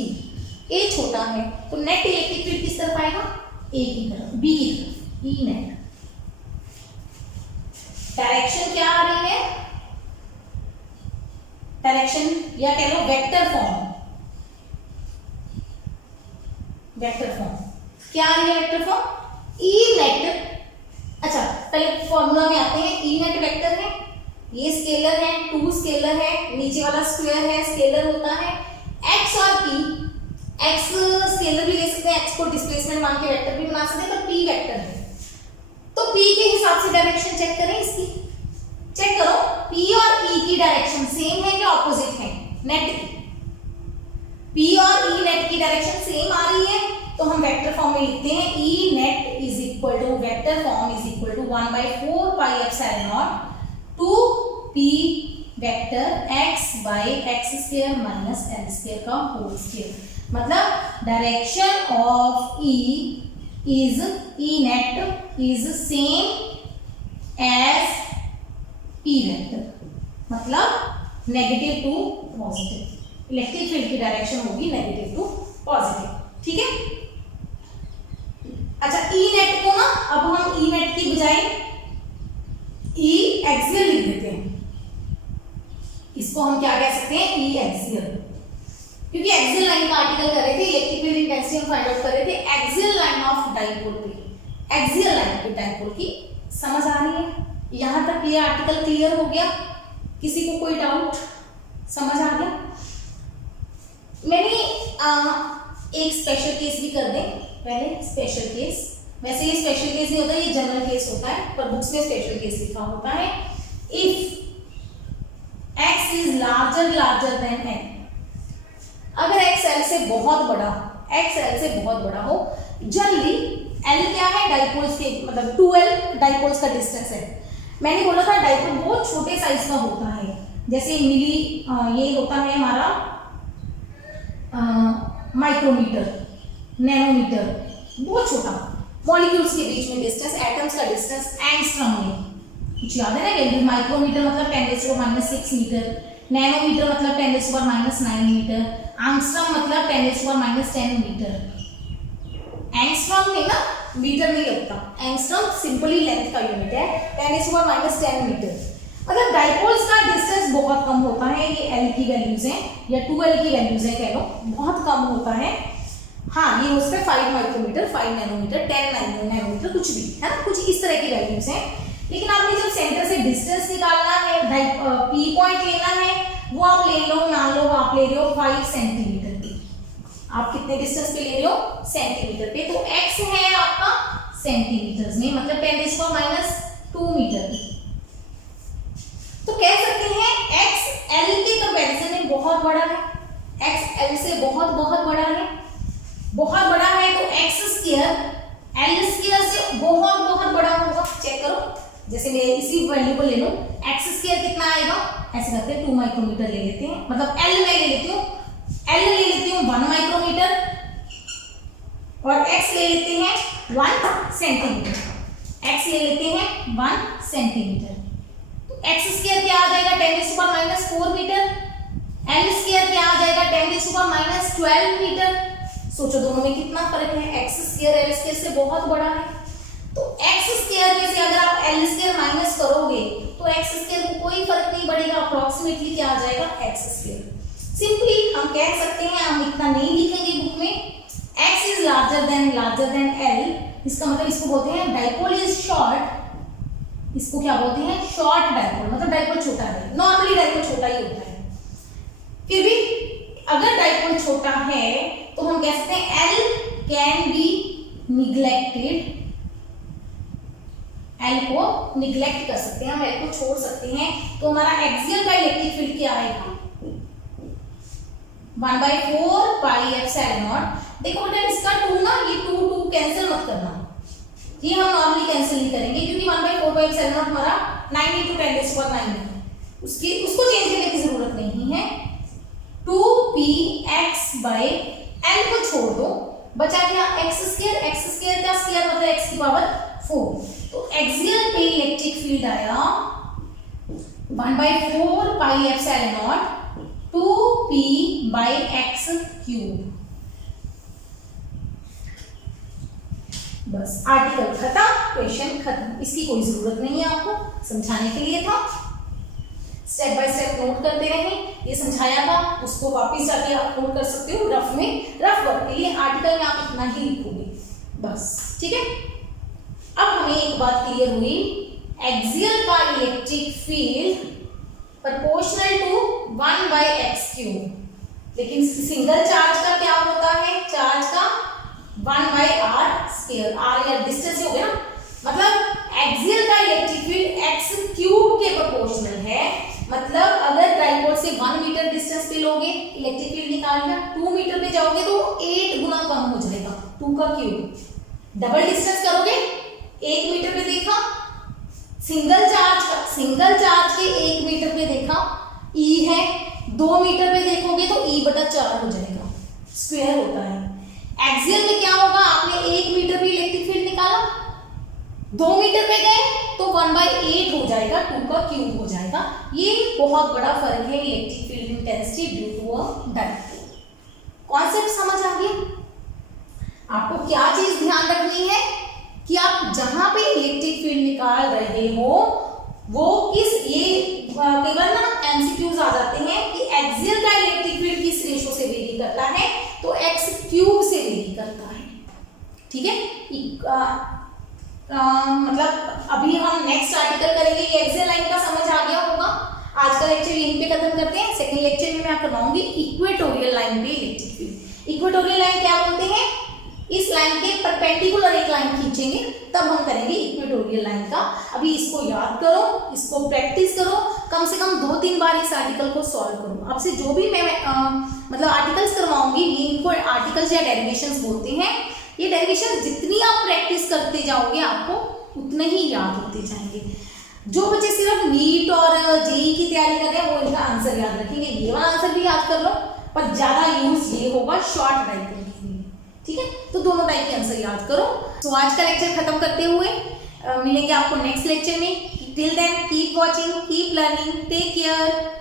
A छोटा है, तो नेट इलेक्ट्रिक फील्ड किस तरफ आएगा, A की तरफ, B की तरफ, E नेट। डायरेक्शन क्या आ रही है, डायरेक्शन या कह लो वेक्टर फॉर्म, वेक्टर फॉर्म क्या आ रही है, वेक्टर फॉर्म E नेट। अच्छा पहले फॉर्मूला में आते हैं, E नेट वेक्टर है, ये स्केलर है, 2 स्केलर है, नीचे वाला स्क्वायर है, स्केलर होता है, x और p, x स्केलर भी ले सकते हैं, x को डिस्प्लेसमेंट मान के वेक्टर भी बना सकते हैं, पर p वेक्टर है, तो p के हिसाब से डायरेक्शन चेक करें इसकी। चेक करो p और e की डायरेक्शन सेम है क्या ऑपोजिट है, नेट की p और e नेट की डायरेक्शन सेम आ रही है, तो हम वेक्टर फॉर्म में लिखते हैं E net is equal to, vector form is equal to 1/4πε0 2p vector x/x² minus l² का होल स्क्वायर। मतलब direction of E net is same as P vector, मतलब negative to positive. Electric field की डायरेक्शन होगी नेगेटिव टू पॉजिटिव, ठीक है। अच्छा E नेट को ना, अब हम E नेट की बजाय E एक्सियल लिख देते हैं, इसको हम क्या कह सकते हैं, E एक्सियल, क्योंकि एक्सियल लाइन का आर्टिकल कर रहे थे, इलेक्ट्रिक फील्ड इंटेंसिटी हम फाइंड आउट कर रहे थे एक्सियल लाइन ऑफ डाइपोल पे, एक्सियल लाइन की डाइपोल की। समझ आ रही है, यहां तक ये आर्टिकल क्लियर हो गया, किसी को कोई डाउट, समझ आ गया। मैंने एक स्पेशल केस भी कर दें पहले, स्पेशल केस, वैसे ये स्पेशल केस नहीं होता, ये जनरल केस होता है, पर बुक्स में स्पेशल केस लिखा होता है। If x is larger than n, अगर x l से बहुत बड़ा, x l से बहुत बड़ा हो, जनरली l क्या है, डाइपोल्स के, मतलब 2l डाइपोल्स का डिस्टेंस है। मैंने बोला था डाइपोल बहुत छोटे साइज का होता है, जैसे मिली ये होता है हमारा माइक्रोमीटर, नैनोमीटर, बहुत छोटा, मॉलिक्यूल्स के बीच में डिस्टेंस, एटम्स का डिस्टेंस एंगस्ट्रॉम में, कुछ याद है ना वैल्यू। माइक्रोमीटर मतलब 10⁻⁻6 मीटर, नैनोमीटर मतलब 10⁻⁹ मीटर, एंगस्ट्रॉम मतलब 10⁻⁻10 मीटर। एंगस्ट्रॉम में ना मीटर नहीं लगता, एंगस्ट्रॉम सिंपली लेंथ का यूनिट है, 10⁻⁻10 मीटर। मतलब डाइपोल्स का डिस्टेंस बहुत कम होता है, ये L की वैल्यूज हैं या 2L की वैल्यूज हैं कह लो, बहुत कम होता है। हाँ ये हो सकता है 5 माइक्रोमीटर, 5 नैनोमीटर, 10 नैनोमीटर, कुछ भी है ना, कुछ इस तरह की वैल्यूज हैं। लेकिन आपने जब सेंटर से डिस्टेंस निकालना है, P पॉइंट लेना है, वो आप ले लो, मान लो आप ले रहे हो 5 सेंटीमीटर पे, आप कितने डिस्टेंस पे ले रहे हो, सेंटीमीटर पे, तो x है आपका सेंटीमीटर में, मतलब 10⁻² मीटर। तो कह सकते हैं x l के कंपैरिजन में बहुत बड़ा है, x l से बहुत बड़ा है, बहुत बड़ा है, तो x² l² से बहुत बड़ा होगा। चेक करो, जैसे मैं इसी वैल्यू को ले लूं, x² कितना आएगा, ऐसे करते हैं 2 माइक्रोमीटर ले लेते हैं, मतलब l मैं ले लेती हूँ, l ले लेती हूँ 1 माइक्रोमीटर और x ले लेते हैं 1 सेंटीमीटर, x ले लेते हैं 1 सेंटीमीटर। तो x² क्या आ जाएगा, 10⁻⁴ मीटर, l² क्या आ जाएगा, 10⁻12 मीटर। सोचो दोनों में कितना फर्क है, x² l² से बहुत बड़ा है, तो x² में से अगर आप l² माइनस करोगे तो x² को कोई फर्क नहीं पड़ेगा, अप्रोक्सीमेटली क्या आ जाएगा, x²। सिंपली हम कह सकते हैं, हम इतना नहीं लिखेंगे बुक में, x is larger than l, इसका मतलब इसको बोलते हैं डाइपोल इज शॉर्ट, इसको क्या बोलते हैं, शॉर्ट डाइपोल, मतलब डाइपोल छोटा है, नॉर्मली डाइपोल छोटा ही होता है। फिर भी अगर डाइपोल छोटा है तो हम कह सकते हैं L can be neglected, L को निग्लेक्ट कर सकते हैं, हम L को छोड़ सकते हैं, तो हमारा एक्सियल का इलेक्ट्रिक फील्ड क्या आएगा, 1/4πε0। देखो बेटा इसका 2 ना, ये 2 कैंसिल मत करना, ये हम नॉर्मली कैंसिल नहीं करेंगे क्योंकि 1/4 हमारा 9 × 10⁹ है, उसको चेंज करने की जरूरत नहीं है। 2px/n को छोड़ दो, बचा क्या x²। x² का स्क्वायर मतलब x की पावर 4। तो एक्सियल पे इलेक्ट्रिक फील्ड आया 1/4πε0 2p/x³। बस आर्टिकल खत्म, क्वेश्चन खत्म, इसकी कोई जरूरत नहीं है, आपको समझाने के लिए था। स्टेप बाय स्टेप नोट करते रहें, ये समझाया था उसको वापस जाके आप नोट कर सकते हो रफ में। रफ वर्क के लिए आर्टिकल में आप इतना ही लिखोगे बस, ठीक है। अब हमें एक बात क्लियर हुई, एक्सियल का electric field proportional to 1/x³, लेकिन सिंगल चार्ज का क्या होता है, चार्ज का 1/r²। r या डिस्टेंस हो गया, मतलब एक्सियल का इलेक्ट्रिक फील्ड x³ के प्रोपोर्शनल है। मतलब अगर डाइपोल से 1 मीटर डिस्टेंस पे लोगे इलेक्ट्रिक फील्ड निकालना, 2 मीटर पे जाओगे तो 8 गुना कम हो जाएगा, 2 का क्यूब। डबल डिस्टेंस करोगे 1 मीटर पे देखा, सिंगल चार्ज के 1 मीटर पे देखा E है, 2 मीटर पे देखोगे तो E/4 हो जाएगा, स्क्वायर होता है। एक्सियल में क्या होगा, आपने 1 मीटर पे इलेक्ट्रिक फील्ड निकाला, 2 मीटर पे गए तो 1/8 हो जाएगा, 2 का क्यूब हो जाएगा। ये बहुत बड़ा फर्क है electric field intensity due to a dipole. Concept समझ आ गया? आपको क्या चीज ध्यान रखनी है कि आप जहां पे इलेक्ट्रिक फील्ड निकाल रहे हो वो किस, ये कई बार ना एमसीक्यूज आ जाते हैं कि एक्सियल का इलेक्ट्रिक फील्ड किस रेशो से वेरी करता है, तो x³ से वेरी करता है, ठीक है। मतलब अभी हम नेक्स्ट आर्टिकल करेंगे, ये एक्सियल लाइन का समझ आ गया होगा। आज का लेक्चर यहीं पे खत्म करते हैं। सेकंड लेक्चर में मैं करवाऊंगी इक्वेटोरियल लाइन पे इलेक्ट्रिक फील्ड। इक्वेटोरियल लाइन क्या बोलते हैं, इस लाइन के परपेंडिकुलर एक लाइन खींचेंगे तब हम करेंगे इक्वेटोरियल लाइन का। अभी इसको याद करो, इसको प्रैक्टिस करो, कम से कम 2-3 बार इस आर्टिकल को सॉल्व करो। आपसे जो भी मैं मतलब आर्टिकल्स करवाऊंगी, ये इनको आर्टिकल्स या डेरिवेशंस बोलते हैं। ये डेरिवेशन जितनी आप प्रैक्टिस करते जाओगे आपको उतने ही याद होते जाएंगे। जो बच्चे सिर्फ नीट और जेई की तैयारी कर रहे हैं वो इनका आंसर याद रखेंगे, ये वाला आंसर भी याद कर लो, पर ज्यादा यूज ये होगा शॉर्ट डाइपोल के लिए, ठीक है। तो दोनों टाइप के आंसर याद करो। तो आज का लेक्चर खत्म करते हुए मिलेंगे आपको नेक्स्ट लेक्चर में। Till then keep watching, keep learning, take care.